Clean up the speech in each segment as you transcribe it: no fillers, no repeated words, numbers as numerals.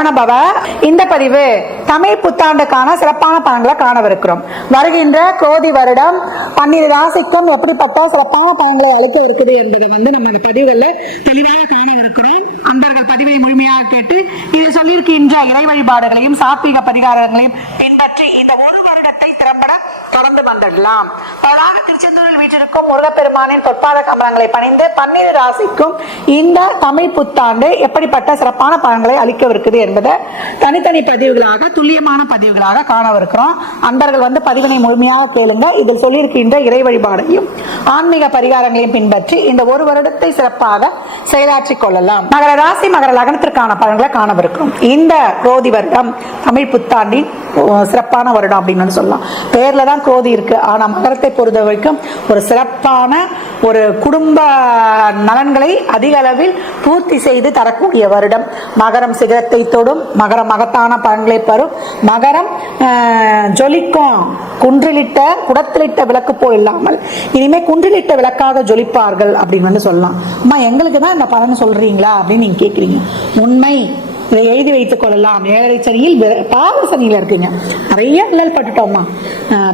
சரவணபவ. இந்த பதிவு தமிழ் புத்தாண்டுக்கான சிறப்பான பலன்களை காணவிருக்கிறோம். வருகின்ற குரோதி வருடம் 12 ராசிக்கும் எப்படிப்பட்ட சிறப்பான பலன்களை அளிக்க இருக்குது என்பதை நம்ம இந்த பதிவுகள்ல தெளிவாக காணவிருக்கிறோம். அன்பர்கள் பதிவை முழுமையாக கேட்டு இது சொல்லியிருக்கின்ற இறை வழிபாடுகளையும் சாத்வீக பரிகாரங்களையும் பின்பற்றி இந்த ஒரு வருடத்தை திறம்பட தொடர்ந்து வந்துடலாம். திருச்செந்தூரில் வீற்றிருக்கும் முருகப்பெருமானின் பொற்பாத கமலங்களை பணிந்து 12 ராசிக்கும் இந்த தமிழ் புத்தாண்டு எப்படிப்பட்ட சிறப்பான பலன்களை அளிக்கவிருக்குது என்பதை தனித்தனி பதிவுகளாக துல்லியமான பதிவுகளாக காணவிருக்கிறோம். அன்பர்கள் பதிவினை முழுமையாக கேளுங்க. இதில் சொல்லியிருக்கின்ற இறை வழிபாடையும் ஆன்மீக பரிகாரங்களையும் பின்பற்றி இந்த ஒரு வருடத்தை சிறப்பாக செயலாற்றிக் கொள்ளலாம். மகர ராசி மகர லக்னத்திற்கான பலன்களை காணவிருக்கிறோம். இந்த குரோதி வருடம் தமிழ் புத்தாண்டின் சிறப்பான வருடம் அப்படின்னு சொல்லலாம். பேர்ல தான் குரோதி இருக்கு. ஆனா மகரத்தை பொறுத்த வரைக்கும் ஒரு சிறப்பான ஒரு குடும்ப நலன்களை அதிக அளவில் பூர்த்தி செய்து தரக்கூடிய வருடம். மகரம் சிகரத்தை தொடும். மகரம் மகத்தான பலன்களை பெறும். மகரம் ஜொலிக்கும். குன்றிலிட்ட குடத்திலிட்ட விளக்கு போல் இல்லாமல் இனிமே குன்றிலிட்ட விளக்காக ஜொலிப்பார்கள் அப்படின்னு சொல்லலாம். அம்மா எங்களுக்கு தான் இந்த பலன் சொல்றீங்களா அப்படின்னு நீங்க கேக்குறீங்க. உண்மை. இதை எழுதி வைத்துக் கொள்ளலாம். 7 சனியில் பாவ சனியில இருக்குங்க. நிறைய அல்லல் பட்டுட்டோமா,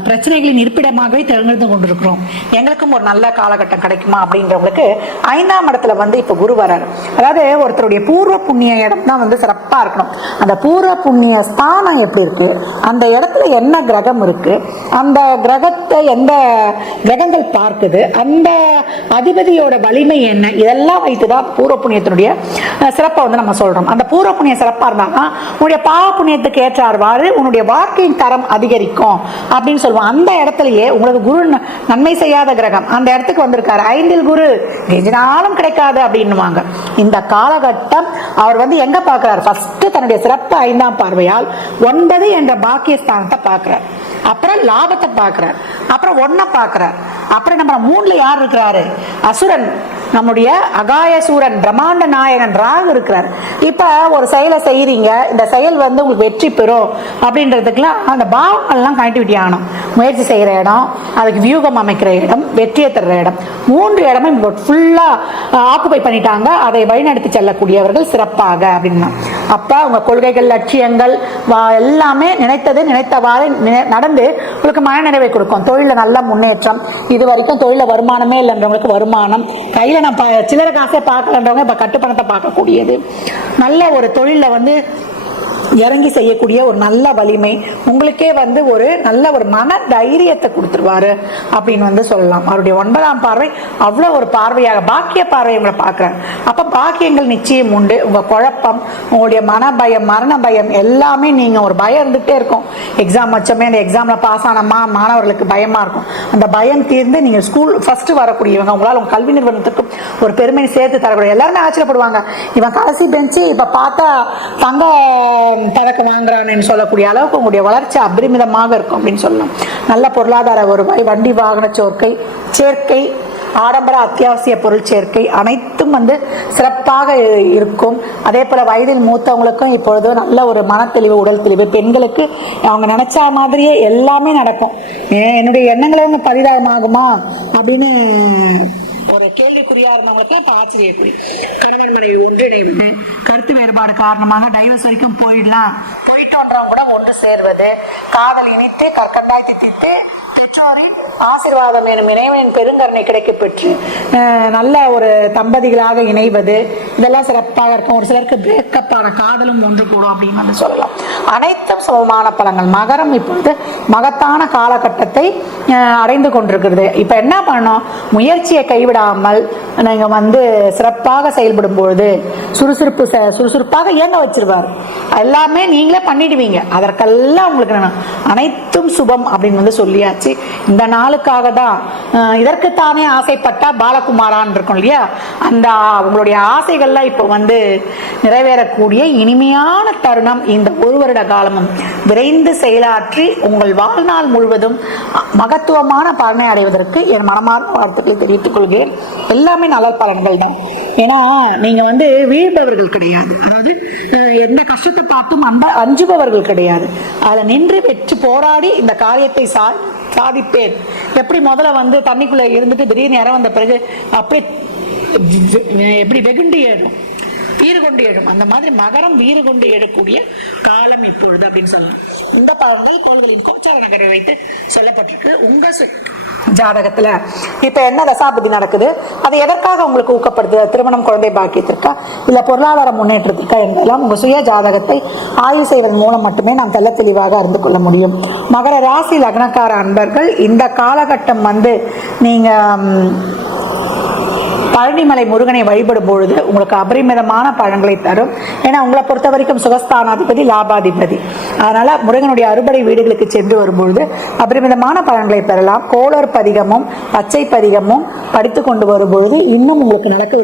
பிரச்சனைகளின் இருப்பிடமாகவே திறந்து கொண்டிருக்கிறோம். எங்களுக்கும் ஒரு நல்ல காலகட்டம் கிடைக்குமா அப்படின்றவங்களுக்கு 5ஆம் இடத்துல இப்ப குரு வராரு. அதாவது ஒருத்தருடைய பூர்வ புண்ணிய இடம் தான் சிறப்பா இருக்கணும். அந்த பூர்வ புண்ணிய ஸ்தானம் எப்படி இருக்கு, அந்த இடத்துல என்ன கிரகம் இருக்கு, அந்த கிரகத்தை எந்த கிரகங்கள் பார்க்குது, அந்த அதிபதியோட வலிமை என்ன, இதெல்லாம் வைத்துதான் பூர்வ புண்ணியத்தினுடைய சிறப்பை நம்ம சொல்றோம். அந்த பூர்வ சிறப்பா இருந்தா உன்னுடைய பாவ புண்ணியத்துக்கு ஏற்றார்வாறு உன்னுடைய வாழ்க்கையின் தரம் அதிகரிக்கும் அப்படின்னு சொல்லுவாங்க. அந்த இடத்துலயே உங்களுக்கு குரு நன்மை செய்யாத கிரகம் அந்த இடத்துக்கு வந்திருக்காரு. 5இல் குரு எதினாலும் கிடைக்காது அப்படின்னுவாங்க. இந்த காலகட்டம் அவர் எங்க பாக்குறாரு, ஃபர்ஸ்ட் தன்னுடைய சிறப்பு 5ஆம் பார்வையால் 9 என்ற பாக்கியஸ்தானத்தை பார்க்கிறார். அப்புறம் லாபத்தை பார்க்கிறார். அப்புறம் 1 பார்க்கிறார். அப்புறம் நம்ம 3ல யார் இருக்கிறாரு, அசுரன், நம்முடைய அகாயசூரன் பிரம்மாண்ட நாயகன் ராகு இருக்கிறார். இப்ப ஒரு செயலை செய்யறீங்க, இந்த செயல் உங்களுக்கு வெற்றி பெறும் அப்படின்றதுக்குலாம் அந்த பாவங்கள்லாம் கனெக்டிவிட்டி ஆகணும். முயற்சி செய்யற இடம், அதுக்கு வியூகம் அமைக்கிற இடம், வெற்றியை தர்ற இடம், 3 இடமும் ஃபுல்லா ஆக்குபை பண்ணிட்டாங்க. அதை வழிநடத்தி செல்லக்கூடியவர்கள் சிறப்பாக அப்படின்னா அப்ப உங்க கொள்கைகள் லட்சியங்கள் எல்லாமே நினைத்தவாறு நடந்து உங்களுக்கு மனநிறைவை கொடுக்கும். தொழில நல்ல முன்னேற்றம். இது வரைக்கும் தொழில வருமானமே இல்லைன்றவங்களுக்கு வருமானம், கையில நான் சில்லறை காசே பார்க்கலன்றவங்க இப்ப கட்டுப்பணத்தை பார்க்கக்கூடியது, நல்ல ஒரு தொழில இறங்கி செய்யக்கூடிய ஒரு நல்ல வலிமை, உங்களுக்கே ஒரு நல்ல ஒரு மன தைரியத்தை கொடுத்துருவாரு அப்படின்னு சொல்லலாம். அவருடைய 9ஆம் பார்வை அவ்வளவு ஒரு பார்வையாக பாக்கிய பார்வை உங்களை பார்க்கிறார். அப்ப பாக்கியங்கள் நிச்சயம் உண்டு. உங்க குழப்பம், உங்களுடைய மன பயம், மரண பயம் எல்லாமே நீங்க ஒரு பயம் இருந்துகிட்டே இருக்கும். எக்ஸாம் வச்சோமே, அந்த எக்ஸாம்ல பாஸ் ஆனமா மாணவர்களுக்கு பயமா இருக்கும். அந்த பயம் தீர்ந்து நீங்க ஸ்கூல் ஃபர்ஸ்ட் வரக்கூடியவங்க, உங்களால் உங்க கல்வி நிறுவனத்துக்கு ஒரு பெருமை சேர்த்து தரக்கூடிய எல்லாருமே ஆச்சரியப்படுவாங்க. இவன் கடைசி பெஞ்சு இப்ப பார்த்தா தங்க பதக்கம் வாங்குறான்னு சொல்லக்கூடிய அளவுக்கு உங்களுடைய வளர்ச்சி அபரிமிதமாக இருக்கும் அப்படின்னு சொல்லலாம். நல்ல பொருளாதார வருவாய், வண்டி வாகன சேர்க்கை, ஆடம்பர அத்தியாவசிய பொருள் சேர்க்கை அனைத்தும் சிறப்பாக இருக்கும். அதே போல வயதில் மூத்தவங்களுக்கும் இப்பொழுது நல்ல ஒரு மனத்தெளிவு, உடல் தெளிவு, பெண்களுக்கு அவங்க நினைச்ச மாதிரியே எல்லாமே நடக்கும். என்னுடைய எண்ணங்களை பரிதாபமாகுமா அப்படின்னு ஒரு கேள்விக்குறியா இருந்தவங்களுக்கு ஆச்சரியக்குறி. கணவன் மனைவி ஒன்றிணைவு, கருத்து வேறுபாடு காரணமாக டைவர்ஸ் வரைக்கும் போயிட்டோன்றவங்க கூட ஒன்று சேர்வது, காதல் இணைத்து கற்கண்டாய் தித்தித்து பெற்றோரின் ஆசீர்வாதம் எனும் இறைவனின் பெருங்கருணை கிடைக்க பெற்று நல்ல ஒரு தம்பதிகளாக இணைவது, இதெல்லாம் சிறப்பாக இருக்கும். ஒரு சிலருக்கு பிரேக்கப் ஆன காதலும் ஒன்று கூடும் அப்படின்னு சொல்லலாம். அனைத்தும் சுபமான பலன்கள். மகரம் இப்பொழுது மகத்தான காலகட்டத்தை அடைந்து கொண்டிருக்கிறது. இப்ப என்ன பண்ணணும், முயற்சியை கைவிடாமல் நீங்க சிறப்பாக செயல்படும் பொழுது சுறுசுறுப்பாக இயங்க வச்சிருவார். எல்லாமே நீங்களே பண்ணிடுவீங்க. அதற்கெல்லாம் உங்களுக்கு அனைத்தும் சுபம் அப்படின்னு சொல்லியாச்சு. இந்த நாளுக்காக தான் இதற்குத்தானே ஆசைப்பட்டா பாலகுமாரான் இருக்கும் இல்லையா, அந்த உங்களுடைய ஆசைகள்லாம் இப்போ நிறைவேறக்கூடிய இனிமையான தருணம். இந்த ஒரு வருட காலமும் விரைந்து செயலாற்றி உங்கள் வாழ்நாள் முழுவதும் மகத்துவமான பலனை அடைவதற்கு என் மனமார்ந்த வாழ்த்துக்களை தெரிவித்துக் கொள்கிறேன். எல்லாமே நல்ல பலன்கள் தான். ஏன்னா நீங்க வீழ்பவர்கள் கிடையாது. அதாவது எந்த கஷ்டத்தை பார்த்தும் அஞ்சுபவர்கள் கிடையாது. அதை நின்று வெற்றி போராடி இந்த காரியத்தை சாதிப்பேன். எப்படி முதல்ல தண்ணிக்குள்ள இருந்துட்டு திடீர்னு இற வந்த பிறகு அப்படியே எப்படி வெகுண்டு ஏறும். வீறு கொண்டு எழும். அந்த மாதிரி மகரம் வீறு கொண்டு எழக்கூடிய காலம் இப்பொழுது அப்படின்னு சொல்லலாம். இந்த பலன்கள் கோள்களின் கோச்சார நகரை வைத்து சொல்லப்பட்டிருக்கு. உங்க ஜாதகத்துல இப்ப என்ன தசாபதி நடக்குது, அது எதற்காக உங்களுக்கு ஊக்கப்படுது? திருமணம், குழந்தை பாக்கியத்திற்கா, இல்ல பொருளாதார முன்னேற்றத்திற்கா என்பதெல்லாம் உங்க சுய ஜாதகத்தை ஆய்வு செய்வதன் மூலம் மட்டுமே நாம் தெல்ல தெளிவாக அறிந்து கொள்ள முடியும். மகர ராசி லக்னக்கார அன்பர்கள், இந்த காலகட்டம் நீங்க பழனிமலை முருகனை வழிபடும் பொழுது உங்களுக்கு அபரிமிதமான பழங்களை தரும். ஏன்னா உங்களை பொறுத்த வரைக்கும் சுகஸ்தானாதிபதி, லாபாதிபதி. அதனால முருகனுடைய அறுபடை வீடுகளுக்கு சென்று வரும்பொழுது அபரிமிதமான பழங்களை பெறலாம். கோளர் பதிகமும் பச்சை பதிகமும் படித்து கொண்டு வரும்பொழுது இன்னும் உங்களுக்கு நடக்க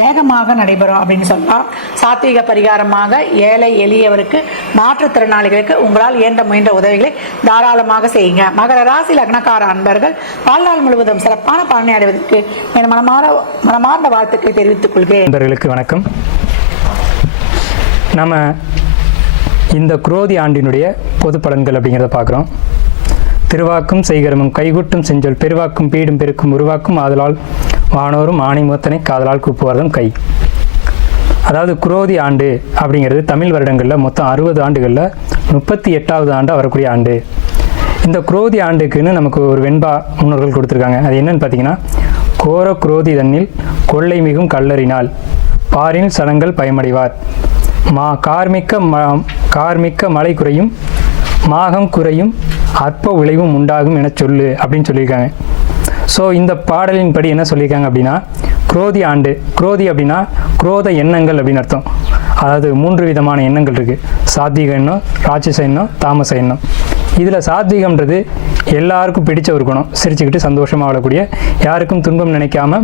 வேகமாக நடைபெறும் அப்படின்னு சொல்லலாம். சாத்வீக பரிகாரமாக ஏழை எளியவருக்கு, மாற்றுத்திறனாளிகளுக்கு உங்களால் இயன்ற முயன்ற உதவிகளை தாராளமாக செய்யுங்க. மகர ராசி லக்னக்கார அன்பர்கள் வாழ்நாள் முழுவதும் சிறப்பான பலனை அடைவதற்கு மனமார்ந்த வாழ்த்துக்களை தெரிவித்துக் கொள்கிறேன். நண்பர்களுக்கு வணக்கம். நம்ம இந்த குரோதி ஆண்டினுடைய பொது பலன்கள் அப்படிங்கிறத பார்க்குறோம். திருவாக்கும் செய்கரமும் கைகூட்டும் செஞ்சொல் பெருவாக்கும் பீடும் பெருக்கும் உருவாக்கும் ஆதலால் வானோரும் ஆணை மூத்தனை காதலால் கூப்புவதும் கை. அதாவது குரோதி ஆண்டு அப்படிங்கிறது தமிழ் வருடங்களில் மொத்தம் 60 ஆண்டுகளில் 38வது ஆண்டாக வரக்கூடிய ஆண்டு. இந்த குரோதி ஆண்டுக்குன்னு நமக்கு ஒரு வெண்பா முன்னோர்கள் கொடுத்துருக்காங்க. அது என்னன்னு பார்த்தீங்கன்னா, கோர குரோதி தன்னில் கொள்ளை மிகும் கல்லறினால் பாரின் சனங்கள் பயமடைவார், கார்மிக்க மழை குறையும், மாகம் குறையும், அற்ப விளைவும் உண்டாகும் என சொல்லு அப்படின்னு சொல்லியிருக்காங்க. ஸோ இந்த பாடலின் படி என்ன சொல்லியிருக்காங்க அப்படின்னா, குரோதி ஆண்டு, குரோதி அப்படின்னா குரோத எண்ணங்கள் அப்படின்னு அர்த்தம். அதாவது 3 விதமான எண்ணங்கள் இருக்குது. சாத்வீக எண்ணம், ராட்சச எண்ணம், தாமச எண்ணம். இதில் சாத்வீகம்ன்றது எல்லாருக்கும் பிடிச்ச ஒரு குணம். சிரிச்சுக்கிட்டு சந்தோஷமாக வாழக்கூடிய, யாருக்கும் துன்பம் நினைக்காம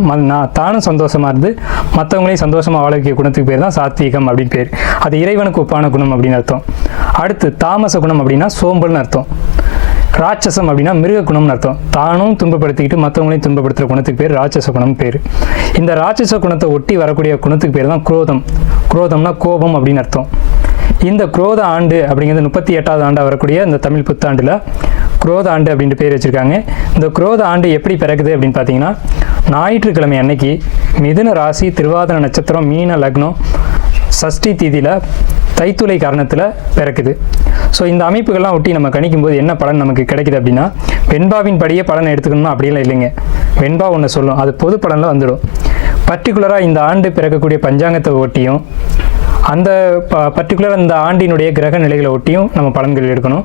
தானும் சந்தோஷமாக இருந்து மற்றவங்களையும் சந்தோஷமாக வாழ வைக்கிற குணத்துக்கு பேர் தான் சாத்வீகம் அப்படின்னு பேர். அது இறைவனுக்கு ஒப்பான குணம் அப்படின்னு அர்த்தம். அடுத்து தாமச குணம் அப்படின்னா சோம்பல்னு அர்த்தம். ராட்சசம் அப்படின்னா மிருக குணம்னு அர்த்தம். தானும் துன்பப்படுத்திக்கிட்டு மற்றவங்களையும் துன்பப்படுத்துகிற குணத்துக்கு பேர் ராட்சச குணம் பேர். இந்த ராட்சச குணத்தை ஒட்டி வரக்கூடிய குணத்துக்கு பேர் தான் குரோதம். குரோதம்னா கோபம் அப்படின்னு அர்த்தம். இந்த குரோத ஆண்டு அப்படிங்கிறது 38வது ஆண்டாக வரக்கூடிய இந்த தமிழ் புத்தாண்டில் குரோத ஆண்டு அப்படின்ட்டு பேர் வச்சுருக்காங்க. இந்த குரோத ஆண்டு எப்படி பிறகுது அப்படின்னு பார்த்தீங்கன்னா, ஞாயிற்றுக்கிழமை அன்னைக்கு மிதுன ராசி, திருவாதிரை நட்சத்திரம், மீன லக்னம், சஷ்டி தீதியில் தைத்துளை காரணத்தில் பிறக்குது. ஸோ இந்த அமைப்புகள்லாம் ஒட்டி நம்ம கணிக்கும்போது என்ன பலன் நமக்கு கிடைக்குது அப்படின்னா, வெண்பாவின் படியே பலனை எடுத்துக்கணும்னா அப்படிலாம் இல்லைங்க. வெண்பா ஒன்று சொல்லும், அது பொது பலனில் வந்துடும். பர்டிகுலராக இந்த ஆண்டு பிறக்கக்கூடிய பஞ்சாங்கத்தை ஒட்டியும் அந்த பர்டிகுலர் அந்த ஆண்டினுடைய கிரக நிலைகளை ஒட்டியும் நம்ம பலன்கள் எடுக்கணும்.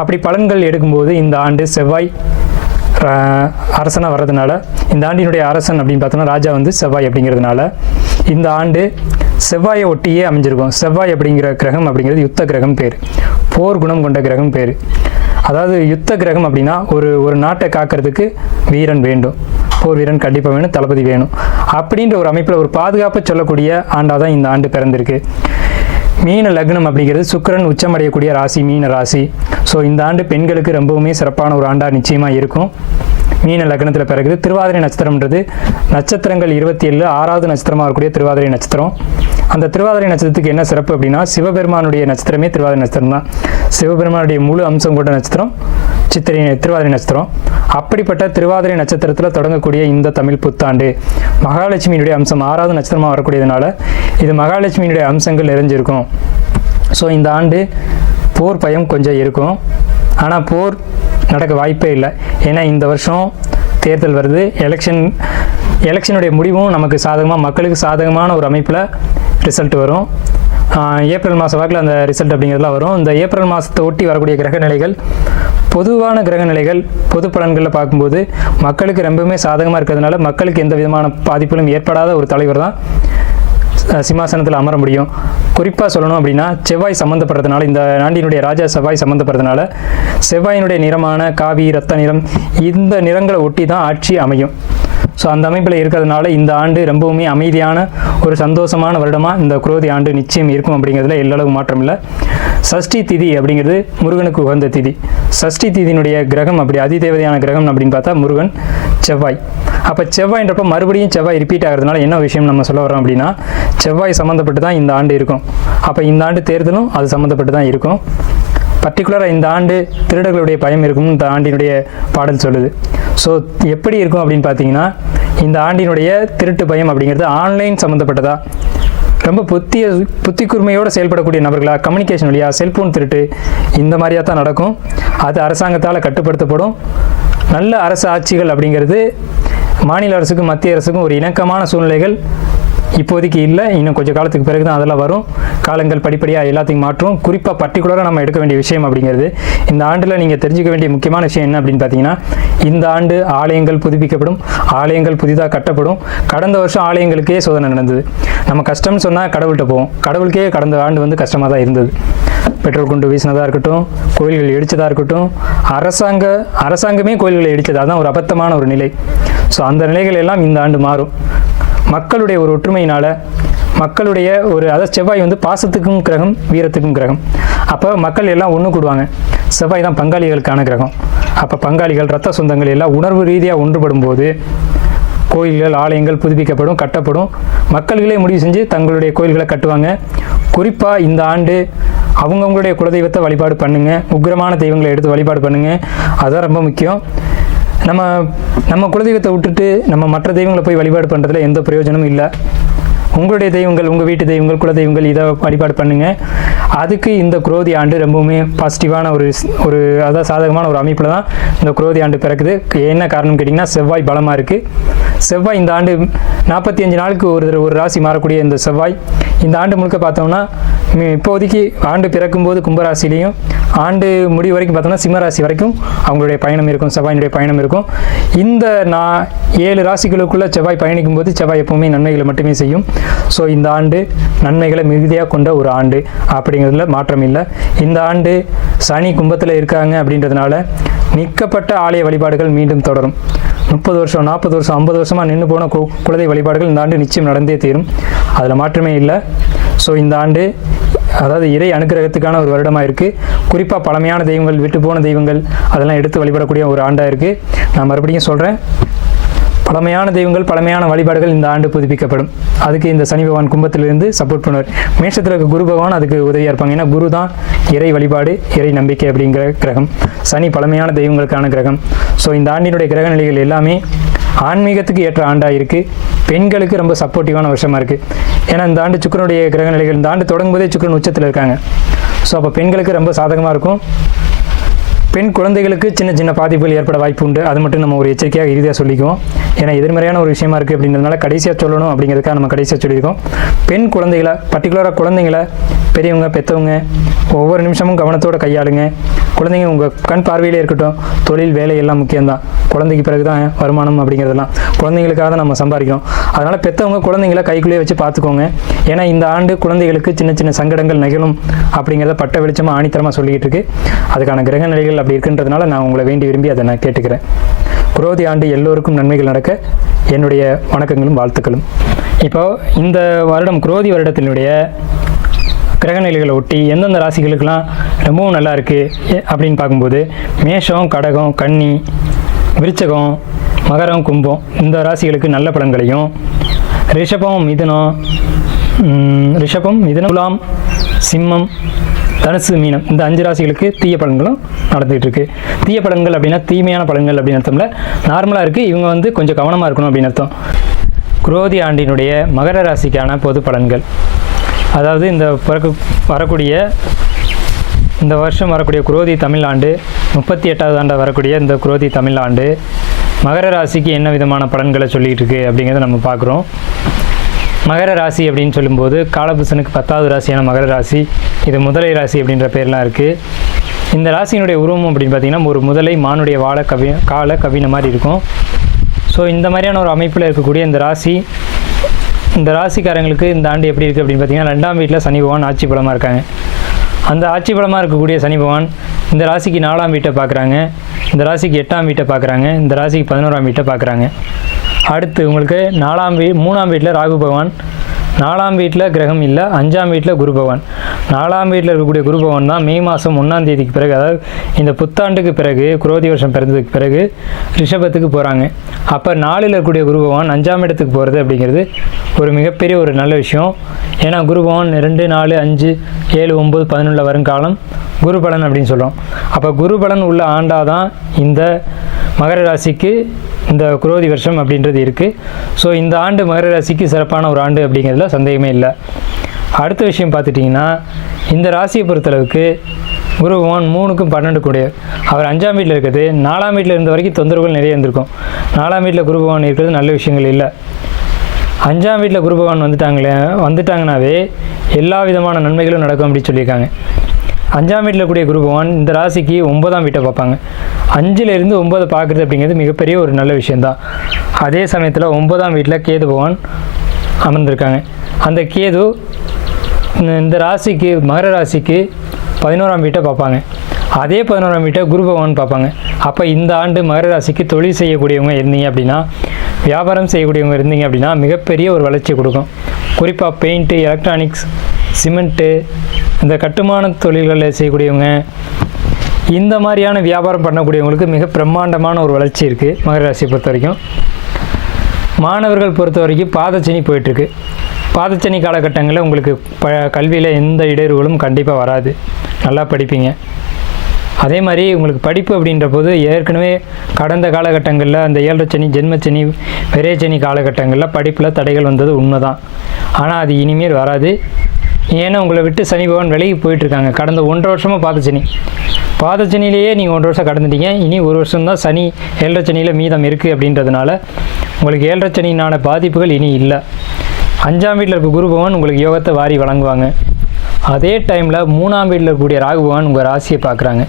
அப்படி பலன்கள் எடுக்கும்போது இந்த ஆண்டு செவ்வாய் அரசனாக வர்றதுனால, இந்த ஆண்டினுடைய அரசன் அப்படின்னு பார்த்தோன்னா ராஜா செவ்வாய் அப்படிங்கிறதுனால இந்த ஆண்டு செவ்வாயை ஒட்டியே அமைஞ்சிருக்கும். செவ்வாய் அப்படிங்கிற கிரகம் அப்படிங்கிறது யுத்த கிரகம் பேர், போர் குணம் கொண்ட கிரகம் பேர். அதாவது யுத்த கிரகம் அப்படின்னா ஒரு நாட்டை காக்கிறதுக்கு வீரன் வேண்டும், போர் வீரன் கண்டிப்பாக வேணும், தளபதி வேணும். அப்படின்ற ஒரு அமைப்பில் ஒரு பாதுகாப்பை சொல்லக்கூடிய ஆண்டாக தான் இந்த ஆண்டு பிறந்திருக்கு. மீன லக்னம் அப்படிங்கிறது சுக்கிரன் உச்சமடையக்கூடிய ராசி மீன ராசி. ஸோ இந்த ஆண்டு பெண்களுக்கு ரொம்பவுமே சிறப்பான ஒரு ஆண்டாக நிச்சயமாக இருக்கும். மீன லக்னத்தில் பிறகுது. திருவாதிரை நட்சத்திரம்ன்றது நட்சத்திரங்கள் 27 6வது நட்சத்திரமாக இருக்கக்கூடிய திருவாதிரை நட்சத்திரம். அந்த திருவாதிரை நட்சத்திரத்துக்கு என்ன சிறப்பு அப்படின்னா, சிவபெருமானுடைய நட்சத்திரமே திருவாதிரை நட்சத்திரம் தான். சிவபெருமானுடைய முழு அம்சம் கொண்ட நட்சத்திரம் திருவாதிரை நட்சத்திரம். அப்படிப்பட்ட திருவாதிரை நட்சத்திரத்தில் தொடங்கக்கூடிய இந்த தமிழ் புத்தாண்டு மகாலட்சுமியினுடைய அம்சம் 6வது நட்சத்திரமாக வரக்கூடியதுனால இது மகாலட்சுமியினுடைய அம்சங்கள் நிறைஞ்சிருக்கும். ஸோ இந்த ஆண்டு போர் பயம் கொஞ்சம் இருக்கும், ஆனால் போர் நடக்க வாய்ப்பே இல்லை. ஏன்னா இந்த வருஷம் தேர்தல் வருது, எலெக்ஷனுடைய முடிவும் நமக்கு சாதகமாக, மக்களுக்கு சாதகமான ஒரு அமைப்பில் ரிசல்ட் வரும். ஏப்ரல் மாத வாக்கில் அந்த ரிசல்ட் அப்படிங்கிறதுலாம் வரும். இந்த ஏப்ரல் மாதத்தை ஒட்டி வரக்கூடிய கிரக நிலைகள், பொதுவான கிரக நிலைகள் பொது பலன்களில் பார்க்கும்போது மக்களுக்கு ரொம்பவுமே சாதகமாக இருக்கிறதுனால மக்களுக்கு எந்த விதமான பாதிப்புகளும் ஏற்படாத ஒரு தலைவர் தான் சிம்மாசனத்தில் அமர முடியும். குறிப்பாக சொல்லணும் அப்படின்னா, செவ்வாய் சம்மந்தப்படுறதுனால, இந்த ஆண்டினுடைய ராஜா செவ்வாய் சம்மந்தப்படுறதுனால செவ்வாயினுடைய நிறமான காவி, ரத்த நிறம், இந்த நிறங்களை ஒட்டி தான் ஆட்சி அமையும். ஸோ அந்த அமைப்பில் இருக்கிறதுனால இந்த ஆண்டு ரொம்பவுமே அமைதியான ஒரு சந்தோஷமான வருடமாக இந்த குரோதி ஆண்டு நிச்சயம் இருக்கும் அப்படிங்கிறதுல எல்லளவு மாற்றம் இல்லை. சஷ்டி திதி அப்படிங்கிறது முருகனுக்கு உகந்த திதி. சஷ்டி திதியினுடைய கிரகம் அப்படி அதிதேவதையான கிரகம் அப்படின்னு பார்த்தா முருகன், செவ்வாய். அப்போ செவ்வாய்ன்றப்ப மறுபடியும் செவ்வாய் ரிப்பீட் ஆகிறதுனால என்ன விஷயம் நம்ம சொல்ல வரோம் அப்படின்னா, செவ்வாய் சம்மந்தப்பட்டு தான் இந்த ஆண்டு இருக்கும். அப்போ இந்த ஆண்டு தேர்தலும் அது சம்மந்தப்பட்டு தான் இருக்கும். பர்டிகுலராக இந்த ஆண்டு திருடர்களுடைய பயம் இருக்கும்னு இந்த ஆண்டினுடைய பாடல் சொல்லுது. ஸோ எப்படி இருக்கும் அப்படின்னு பார்த்தீங்கன்னா, இந்த ஆண்டினுடைய திருட்டு பயம் அப்படிங்கிறது ஆன்லைன் சம்மந்தப்பட்டதா, ரொம்ப புத்தி கூர்மையோடு செயல்படக்கூடிய நபர்களாக, கம்யூனிகேஷன் வழியாக, செல்ஃபோன் திருட்டு இந்த மாதிரியாக தான் நடக்கும். அது அரசாங்கத்தால் கட்டுப்படுத்தப்படும். நல்ல அரசு ஆட்சிகள் அப்படிங்கிறது மாநில அரசுக்கும் மத்திய அரசுக்கும் ஒரு இணக்கமான சூழ்நிலைகள் இப்போதைக்கு இல்லை. இன்னும் கொஞ்சம் காலத்துக்கு பிறகு தான் அதெல்லாம் வரும். காலங்கள் படிப்படியாக எல்லாத்தையும் மாற்றும். குறிப்பாக பர்டிகுலராக நம்ம எடுக்க வேண்டிய விஷயம் அப்படிங்கிறது, இந்த ஆண்டில் நீங்கள் தெரிஞ்சுக்க வேண்டிய முக்கியமான விஷயம் என்ன அப்படின்னு பார்த்தீங்கன்னா, இந்த ஆண்டு ஆலயங்கள் புதுப்பிக்கப்படும், ஆலயங்கள் புதிதாக கட்டப்படும். கடந்த வருஷம் ஆலயங்களுக்கே சோதனை நடந்தது. நம்ம கஷ்டம்னு சொன்னால் கடவுள்கிட்ட போவோம். கடவுளுக்கே கடந்த ஆண்டு வந்து கஷ்டமாக தான் இருந்தது. பெட்ரோல் குண்டு வீசினதாக இருக்கட்டும், கோயில்கள் இடித்ததாக இருக்கட்டும், அரசாங்கமே கோயில்களை இடித்தது. அதுதான் ஒரு அபத்தமான ஒரு நிலை. ஸோ அந்த நிலைகள் எல்லாம் இந்த ஆண்டு மாறும். மக்களுடைய ஒரு ஒற்றுமையினால், மக்களுடைய ஒரு, அதாவது செவ்வாய் வந்து பாசத்துக்கும் கிரகம், வீரத்துக்கும் கிரகம். அப்போ மக்கள் எல்லாம் ஒன்று கூடுவாங்க. செவ்வாய் தான் பங்காளிகளுக்கான கிரகம். அப்போ பங்காளிகள், இரத்த சொந்தங்கள் எல்லாம் உணர்வு ரீதியாக ஒன்றுபடும் போது கோயில்கள், ஆலயங்கள் புதுப்பிக்கப்படும், கட்டப்படும். மக்கள்களே முடிவு செஞ்சு தங்களுடைய கோயில்களை கட்டுவாங்க. குறிப்பாக இந்த ஆண்டு அவங்கவுங்களுடைய குலதெய்வத்தை வழிபாடு பண்ணுங்க. உக்கிரமான தெய்வங்களை எடுத்து வழிபாடு பண்ணுங்க. அதுதான் ரொம்ப முக்கியம். நம்ம குலதெய்வத்தை விட்டுட்டு நம்ம மற்ற தெய்வங்களை போய் வழிபாடு பண்ணுறதுல எந்த பிரயோஜனமும் இல்லை. உங்களுடைய தெய்வங்கள், உங்கள் வீட்டு தெய்வங்கள், குலதெய்வங்கள், இதை வழிபாடு பண்ணுங்கள். அதுக்கு இந்த குரோதி ஆண்டு ரொம்பவுமே பாசிட்டிவான ஒரு அதாவது சாதகமான ஒரு அமைப்பில் தான் இந்த குரோதி ஆண்டு பிறக்குது. என்ன காரணம் கேட்டிங்கன்னா, செவ்வாய் பலமாக இருக்குது. செவ்வாய் இந்த ஆண்டு 45 நாளுக்கு ஒரு ராசி மாறக்கூடிய இந்த செவ்வாய் இந்த ஆண்டு முழுக்க பார்த்தோம்னா, இப்போதைக்கு ஆண்டு பிறக்கும்போது கும்பராசிலையும், ஆண்டு முடிவு வரைக்கும் பார்த்தோம்னா சிம்மராசி வரைக்கும் அவங்களுடைய பயணம் இருக்கும், செவ்வாயினுடைய பயணம் இருக்கும். இந்த 7 ராசிகளுக்குள்ள செவ்வாய் பயணிக்கும் போது செவ்வாய் எப்பவுமே நன்மைகளை மட்டுமே செய்யும். ஸோ இந்த ஆண்டு நன்மைகளை மிகுதியாக கொண்ட ஒரு ஆண்டு அப்படிங்கிறதுல மாற்றம் இல்லை. இந்த ஆண்டு சனி கும்பத்தில் இருக்காங்க அப்படின்றதுனால நிற்கப்பட்ட ஆலய வழிபாடுகள் மீண்டும் தொடரும். 30 வருஷம், 40 வருஷம், 50 வருஷமாக நின்று போன குலதெய்வ வழிபாடுகள் இந்த ஆண்டு நிச்சயம் நடந்தே தீரும். அதில் மாற்றமே இல்லை. ஸோ இந்த ஆண்டு அதாவது இறை அனுக்கிரகத்துக்கான ஒரு வருடமாக இருக்குது. குறிப்பாக பழமையான தெய்வங்கள், விட்டு போன தெய்வங்கள் அதெல்லாம் எடுத்து வழிபடக்கூடிய ஒரு ஆண்டாக இருக்குது. நான் மறுபடியும் சொல்கிறேன், பழமையான தெய்வங்கள், பழமையான வழிபாடுகள் இந்த ஆண்டு புதுப்பிக்கப்படும். அதுக்கு இந்த சனி பகவான் கும்பத்திலிருந்து சப்போர்ட் பண்ணுவார். மேஷத்தில் இருக்க குரு பகவான் அதுக்கு உதவியாக இருப்பாங்க. ஏன்னா குரு தான் இறை வழிபாடு, இறை நம்பிக்கை அப்படிங்கிற கிரகம். சனி பழமையான தெய்வங்களுக்கான கிரகம். ஸோ இந்த ஆண்டினுடைய கிரக நிலைகள் எல்லாமே ஆன்மீகத்துக்கு ஏற்ற ஆண்டாக இருக்குது. பெண்களுக்கு ரொம்ப சப்போர்ட்டிவான வருஷமாக இருக்குது. ஏன்னா இந்த ஆண்டு சுக்கிரனுடைய கிரக நிலைகள், இந்த ஆண்டு தொடங்கும் போதே சுக்கிரன் உச்சத்தில் இருக்காங்க. ஸோ அப்போ பெண்களுக்கு ரொம்ப சாதகமாக இருக்கும். பெண் குழந்தைகளுக்கு சின்ன சின்ன பாதிப்புகள் ஏற்பட வாய்ப்பு உண்டு. அது மட்டும் நம்ம ஒரு எச்சரிக்கையாக இறுதியாக சொல்லிக்குவோம். ஏன்னா எதிர்மறையான ஒரு விஷயமா இருக்குது அப்படின்றதுனால கடைசியாக சொல்லணும் அப்படிங்கிறதுக்காக நம்ம கடைசியாக சொல்லியிருக்கோம். பெண் குழந்தைகளை, பர்டிகுலராக குழந்தைங்களை பெரியவங்க, பெற்றவங்க ஒவ்வொரு நிமிஷமும் கவனத்தோடு கையாளுங்க. குழந்தைங்க உங்கள் கண் பார்வையிலே இருக்கட்டும். தொழில், வேலை எல்லாம் முக்கியம்தான். குழந்தைக்கு பிறகு தான் வருமானம் அப்படிங்கிறதெல்லாம். குழந்தைங்களுக்காக தான் நம்ம சம்பாதிக்கிறோம். அதனால் பெற்றவங்க குழந்தைங்களை கைக்குள்ளேயே வச்சு பார்த்துக்கோங்க. ஏன்னா இந்த ஆண்டு குழந்தைகளுக்கு சின்ன சின்ன சங்கடங்கள் நிகழும் அப்படிங்கிறத பட்ட வெளிச்சமாக ஆணித்தரமாக சொல்லிக்கிட்டு இருக்கு. அதுக்கான கிரக நிலைகள் அப்படி இருக்குன்றதுனால நான் உங்களை வேண்டி விரும்பி அதை நான் கேட்டுக்கிறேன். குரோதி ஆண்டு எல்லோருக்கும் நன்மைகள் நடக்க என்னுடைய வணக்கங்களும் வாழ்த்துக்களும். இப்போ இந்த வருடம் குரோதி வருடத்தினுடைய கிரகநிலைகளை ஒட்டி எந்தெந்த ராசிகளுக்கெல்லாம் ரொம்பவும் நல்லா இருக்குது அப்படின்னு பார்க்கும்போது, மேஷம், கடகம், கன்னி, விருச்சகம், மகரம், கும்பம் இந்த ராசிகளுக்கு நல்ல பலன்களையும், ரிஷபம், மிதுனம், துலாம், சிம்மம், தனுசு, மீனம் இந்த 5 ராசிகளுக்கு தீய பலன்களும் நடந்துகிட்டு இருக்கு. தீய பலன்கள் அப்படின்னா தீமையான பலன்கள் அப்படின்னு அர்த்தம்ல, நார்மலாக இருக்குது. இவங்க வந்து கொஞ்சம் கவனமாக இருக்கணும் அப்படின்னு அர்த்தம். குரோதி ஆண்டினுடைய மகர ராசிக்கான பொது பலன்கள், அதாவது இந்த இந்த வருஷம் வரக்கூடிய குரோதி தமிழாண்டு 38வது ஆண்டாக வரக்கூடிய இந்த குரோதி தமிழாண்டு மகர ராசிக்கு என்ன விதமான பலன்களை சொல்லிகிட்டு இருக்கு அப்படிங்கிறத நம்ம பார்க்குறோம். மகர ராசி அப்படின்னு சொல்லும்போது காலபுருஷனுக்கு 10வது ராசியான மகர ராசி, இது முதலை ராசி அப்படின்ற பேர்லாம் இருக்குது. இந்த ராசியினுடைய உருவம் அப்படின்னு பார்த்திங்கன்னா ஒரு முதலை மானுடைய காலை கவின மாதிரி இருக்கும். ஸோ இந்த மாதிரியான ஒரு அமைப்பில் இருக்கக்கூடிய இந்த ராசிக்காரங்களுக்கு இந்த ஆண்டு எப்படி இருக்குது அப்படின்னு பார்த்தீங்கன்னா, 2ஆம் வீட்டில் சனி பகவான் ஆட்சி பலமாக இருக்காங்க. அந்த ஆட்சி பலமாக இருக்கக்கூடிய சனி பகவான் இந்த ராசிக்கு 4ஆம் வீட்டை பார்க்குறாங்க, இந்த ராசிக்கு 8ஆம் வீட்டை பார்க்குறாங்க, இந்த ராசிக்கு 11ஆம் வீட்டை பார்க்குறாங்க. அடுத்து உங்களுக்கு 3ஆம் வீட்டில் ராகு பகவான், 4ஆம் வீட்டில் கிரகம் இல்லை, 5ஆம் வீட்டில் குரு பகவான். 4ஆம் வீட்டில் இருக்கக்கூடிய குரு பகவான் தான் மே மாதம் 1ஆம் தேதிக்கு பிறகு, அதாவது இந்த புத்தாண்டுக்கு பிறகு, குரோதி வருஷம் பிறந்ததுக்கு பிறகு ரிஷபத்துக்கு போகிறாங்க. அப்போ 4ல் இருக்கக்கூடிய குரு பகவான் 5ஆம் இடத்துக்கு போகிறது அப்படிங்கிறது ஒரு மிகப்பெரிய ஒரு நல்ல விஷயம். ஏன்னா குரு பகவான் 2, 4, 5, 7, 9, 11 வருங்காலம் குரு பலன் அப்படின்னு சொல்கிறோம். அப்போ குரு பலன் உள்ள ஆண்டாக தான் இந்த மகர ராசிக்கு இந்த குரோதி வருஷம் அப்படின்றது இருக்குது. ஸோ இந்த ஆண்டு மகர ராசிக்கு சிறப்பான ஒரு ஆண்டு அப்படிங்கிறதுல சந்தேகமே இல்லை. அடுத்த விஷயம் பார்த்துட்டிங்கன்னா, இந்த ராசியை பொறுத்தளவுக்கு குரு பகவான் 3க்கும் 12 கூடிய, அவர் 5ஆம் வீட்டில் இருக்கிறது. 4ஆம் வீட்டில் இருந்த வரைக்கும் தொந்தரவுகள் நிறைய இருந்திருக்கும். 4ஆம் வீட்டில் குரு பகவான் இருக்கிறது நல்ல விஷயங்கள் இல்லை. 5ஆம் வீட்டில் குரு பகவான் வந்துட்டாங்கனாவே எல்லா விதமான நன்மைகளும் நடக்கும் அப்படின்னு சொல்லியிருக்காங்க. 5ஆம் வீட்டில் கூடிய குரு பகவான் இந்த ராசிக்கு 9ஆம் வீட்டை பார்ப்பாங்க. 5லேருந்து 9 பார்க்குறது அப்படிங்கிறது மிகப்பெரிய ஒரு நல்ல விஷயந்தான். அதே சமயத்தில் 9ஆம் வீட்டில் கேது பகவான் அமர்ந்திருக்காங்க. அந்த கேது இந்த ராசிக்கு, மகர ராசிக்கு 11ஆம் வீட்டை பார்ப்பாங்க. அதே 11ஆம் வீட்டை குரு பகவான் பார்ப்பாங்க. அப்போ இந்த ஆண்டு மகர ராசிக்கு தொழில் செய்யக்கூடியவங்க இருந்தீங்க அப்படின்னா, வியாபாரம் செய்யக்கூடியவங்க இருந்தீங்க அப்படின்னா மிகப்பெரிய ஒரு வளர்ச்சி கொடுக்கும். குறிப்பாக பெயிண்ட்டு, எலக்ட்ரானிக்ஸ், சிமெண்ட்டு, இந்த கட்டுமான தொழில்களில் செய்யக்கூடியவங்க, இந்த மாதிரியான வியாபாரம் பண்ணக்கூடியவங்களுக்கு மிக பிரம்மாண்டமான ஒரு வளர்ச்சி இருக்குது மகர ராசியை பொறுத்த வரைக்கும். மாணவர்கள் பொறுத்த வரைக்கும் பாதச்சனி போயிட்டுருக்கு. பாதச்சனி காலகட்டங்களில் உங்களுக்கு கல்வியில் எந்த இடையூறுகளும் கண்டிப்பாக வராது, நல்லா படிப்பீங்க. அதே மாதிரி உங்களுக்கு படிப்பு அப்படின்ற போது ஏற்கனவே கடந்த காலகட்டங்களில் அந்த 7 சனி, ஜென்மச்சனி, விரைச்சனி காலகட்டங்களில் படிப்பில் தடைகள் வந்தது உண்மை தான். ஆனால் அது இனிமேல் வராது. ஏன்னா உங்களை விட்டு சனி பகவான் விலகி போயிட்டுருக்காங்க. கடந்த 1.5 வருஷமாக பாதச்சனிலேயே நீங்கள் 1 வருஷம் கடந்துட்டீங்க. இனி 1 வருஷம் தான் சனி 7 சனியில் மீதம் இருக்குது. அப்படின்றதுனால உங்களுக்கு 7 சனியினான பாதிப்புகள் இனி இல்லை. 5ஆம் வீட்டில் இருக்க குரு பகவான் உங்களுக்கு யோகத்தை வாரி வழங்குவாங்க. அதே டைமில் 3ஆம் வீட்டில் இருக்கக்கூடிய ராகு பகவான் உங்கள் ராசியை பார்க்குறாங்க.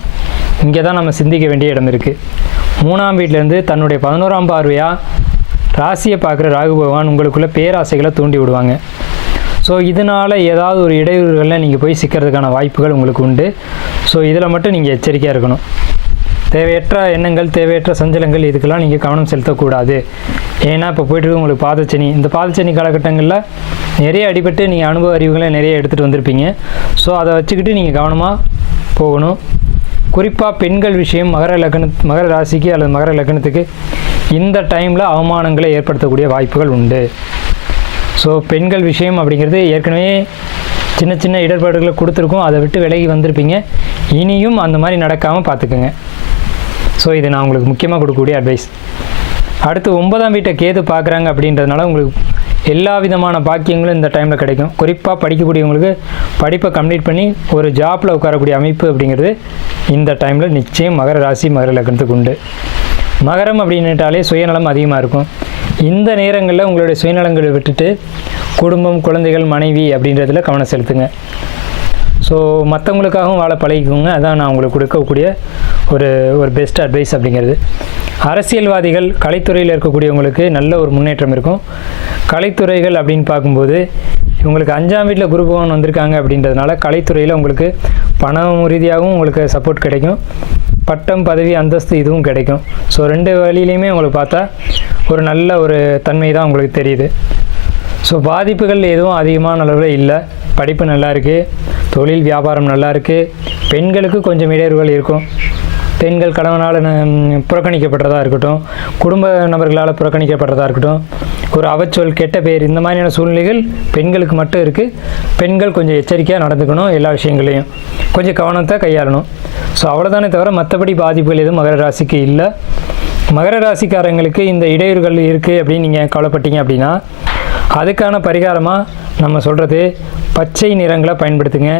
இங்கே தான் நம்ம சிந்திக்க வேண்டிய இடம் இருக்குது. 3ஆம் வீட்டிலேருந்து தன்னுடைய 11ஆம் பார்வையாக ராசியை பார்க்குற ராகு பகவான் உங்களுக்குள்ள பேராசைகளை தூண்டி விடுவாங்க. ஸோ இதனால் ஏதாவது ஒரு இடையூறுகளில் நீங்கள் போய் சிக்கிறதுக்கான வாய்ப்புகள் உங்களுக்கு உண்டு. ஸோ இதில் மட்டும் நீங்கள் எச்சரிக்கையாக இருக்கணும். தேவையற்ற எண்ணங்கள், தேவையற்ற சஞ்சலங்கள், இதுக்கெல்லாம் நீங்கள் கவனம் செலுத்தக்கூடாது. ஏன்னா இப்போ போய்ட்டு உங்களுக்கு பாதச்சனி, இந்த பாதச்சனி காலகட்டங்களில் நிறைய அடிபட்டு நீங்கள் அனுபவ அறிவுகளை நிறைய எடுத்துகிட்டு வந்திருப்பீங்க. ஸோ அதை வச்சுக்கிட்டு நீங்கள் கவனமாக போகணும். குறிப்பாக பெண்கள் விஷயம், மகர ராசிக்கு அல்லது மகர லக்னத்துக்கு இந்த டைமில் அவமானங்களை ஏற்படுத்தக்கூடிய வாய்ப்புகள் உண்டு. ஸோ பெண்கள் விஷயம் அப்படிங்கிறது ஏற்கனவே சின்ன சின்ன இடர்பாடுகளை கொடுத்துருக்கோம், அதை விட்டு விலகி வந்திருப்பீங்க. இனியும் அந்த மாதிரி நடக்காமல் பார்த்துக்குங்க. ஸோ இது நான் உங்களுக்கு முக்கியமாக கொடுக்கக்கூடிய அட்வைஸ். அடுத்து 9ஆம் வீட்டை கேது பார்க்குறாங்க அப்படின்றதுனால உங்களுக்கு எல்லா விதமான பாக்கியங்களும் இந்த டைமில் கிடைக்கும். குறிப்பாக படிக்கக்கூடியவங்களுக்கு படிப்பை கம்ப்ளீட் பண்ணி ஒரு ஜாப்பில் உட்காரக்கூடிய அமைப்பு அப்படிங்கிறது இந்த டைமில் நிச்சயம் மகர ராசி, மகர லக்னத்துக்கு உண்டு. மகரம் அப்படின்னுட்டாலே சுயநலம் அதிகமாக இருக்கும். இந்த நேரங்களில் உங்களுடைய சுயநலங்களை விட்டுட்டு குடும்பம், குழந்தைகள், மனைவி அப்படின்றதுல கவனம் செலுத்துங்க. ஸோ மற்றவங்களுக்காகவும் வாழ பழகிக்கோங்க. அதான் நான் உங்களுக்கு கொடுக்கக்கூடிய ஒரு பெஸ்ட் அட்வைஸ் அப்படிங்கிறது. அரசியல்வாதிகள், கலைத்துறையில் இருக்கக்கூடியவங்களுக்கு நல்ல ஒரு முன்னேற்றம் இருக்கும். கலைத்துறைகள் அப்படின்னு பார்க்கும்போது உங்களுக்கு 5ஆம் வீட்டில் குரு பகவான் வந்திருக்காங்க அப்படின்றதுனால கலைத்துறையில் உங்களுக்கு பணம் ரீதியாகவும் உங்களுக்கு சப்போர்ட் கிடைக்கும். பட்டம், பதவி, அந்தஸ்து இதுவும் கிடைக்கும். ஸோ 2 வழியிலையுமே உங்களுக்கு பார்த்தா ஒரு நல்ல ஒரு தன்மை தான் உங்களுக்கு தெரியுது. ஸோ பாதிப்புகள் எதுவும் அதிகமான அளவில் இல்லை. படிப்பு நல்லா இருக்குது, தொழில் வியாபாரம் நல்லா இருக்குது. பெண்களுக்கு கொஞ்சம் இடையூறுகள் இருக்கும். பெண்கள் கணவனால் புறக்கணிக்கப்படுறதா இருக்கட்டும், குடும்ப நபர்களால் புறக்கணிக்கப்படுறதா இருக்கட்டும், ஒரு அவச்சொல், கெட்ட பேர், இந்த மாதிரியான சூழ்நிலைகள் பெண்களுக்கு மட்டும் இருக்குது. பெண்கள் கொஞ்சம் எச்சரிக்கையாக நடந்துக்கணும். எல்லா விஷயங்களையும் கொஞ்சம் கவனத்தை கையாளணும். ஸோ அவ்வளோதானே தவிர மற்றபடி பாதிப்புகள் எதுவும் மகர ராசிக்கு இல்லை. மகர ராசிக்காரங்களுக்கு இந்த இடையூறுகள் இருக்குது அப்படின்னு நீங்கள் கவலைப்பட்டீங்க அப்படின்னா அதுக்கான பரிகாரமாக நம்ம சொல்கிறது பச்சை நிறங்களை பயன்படுத்துங்க.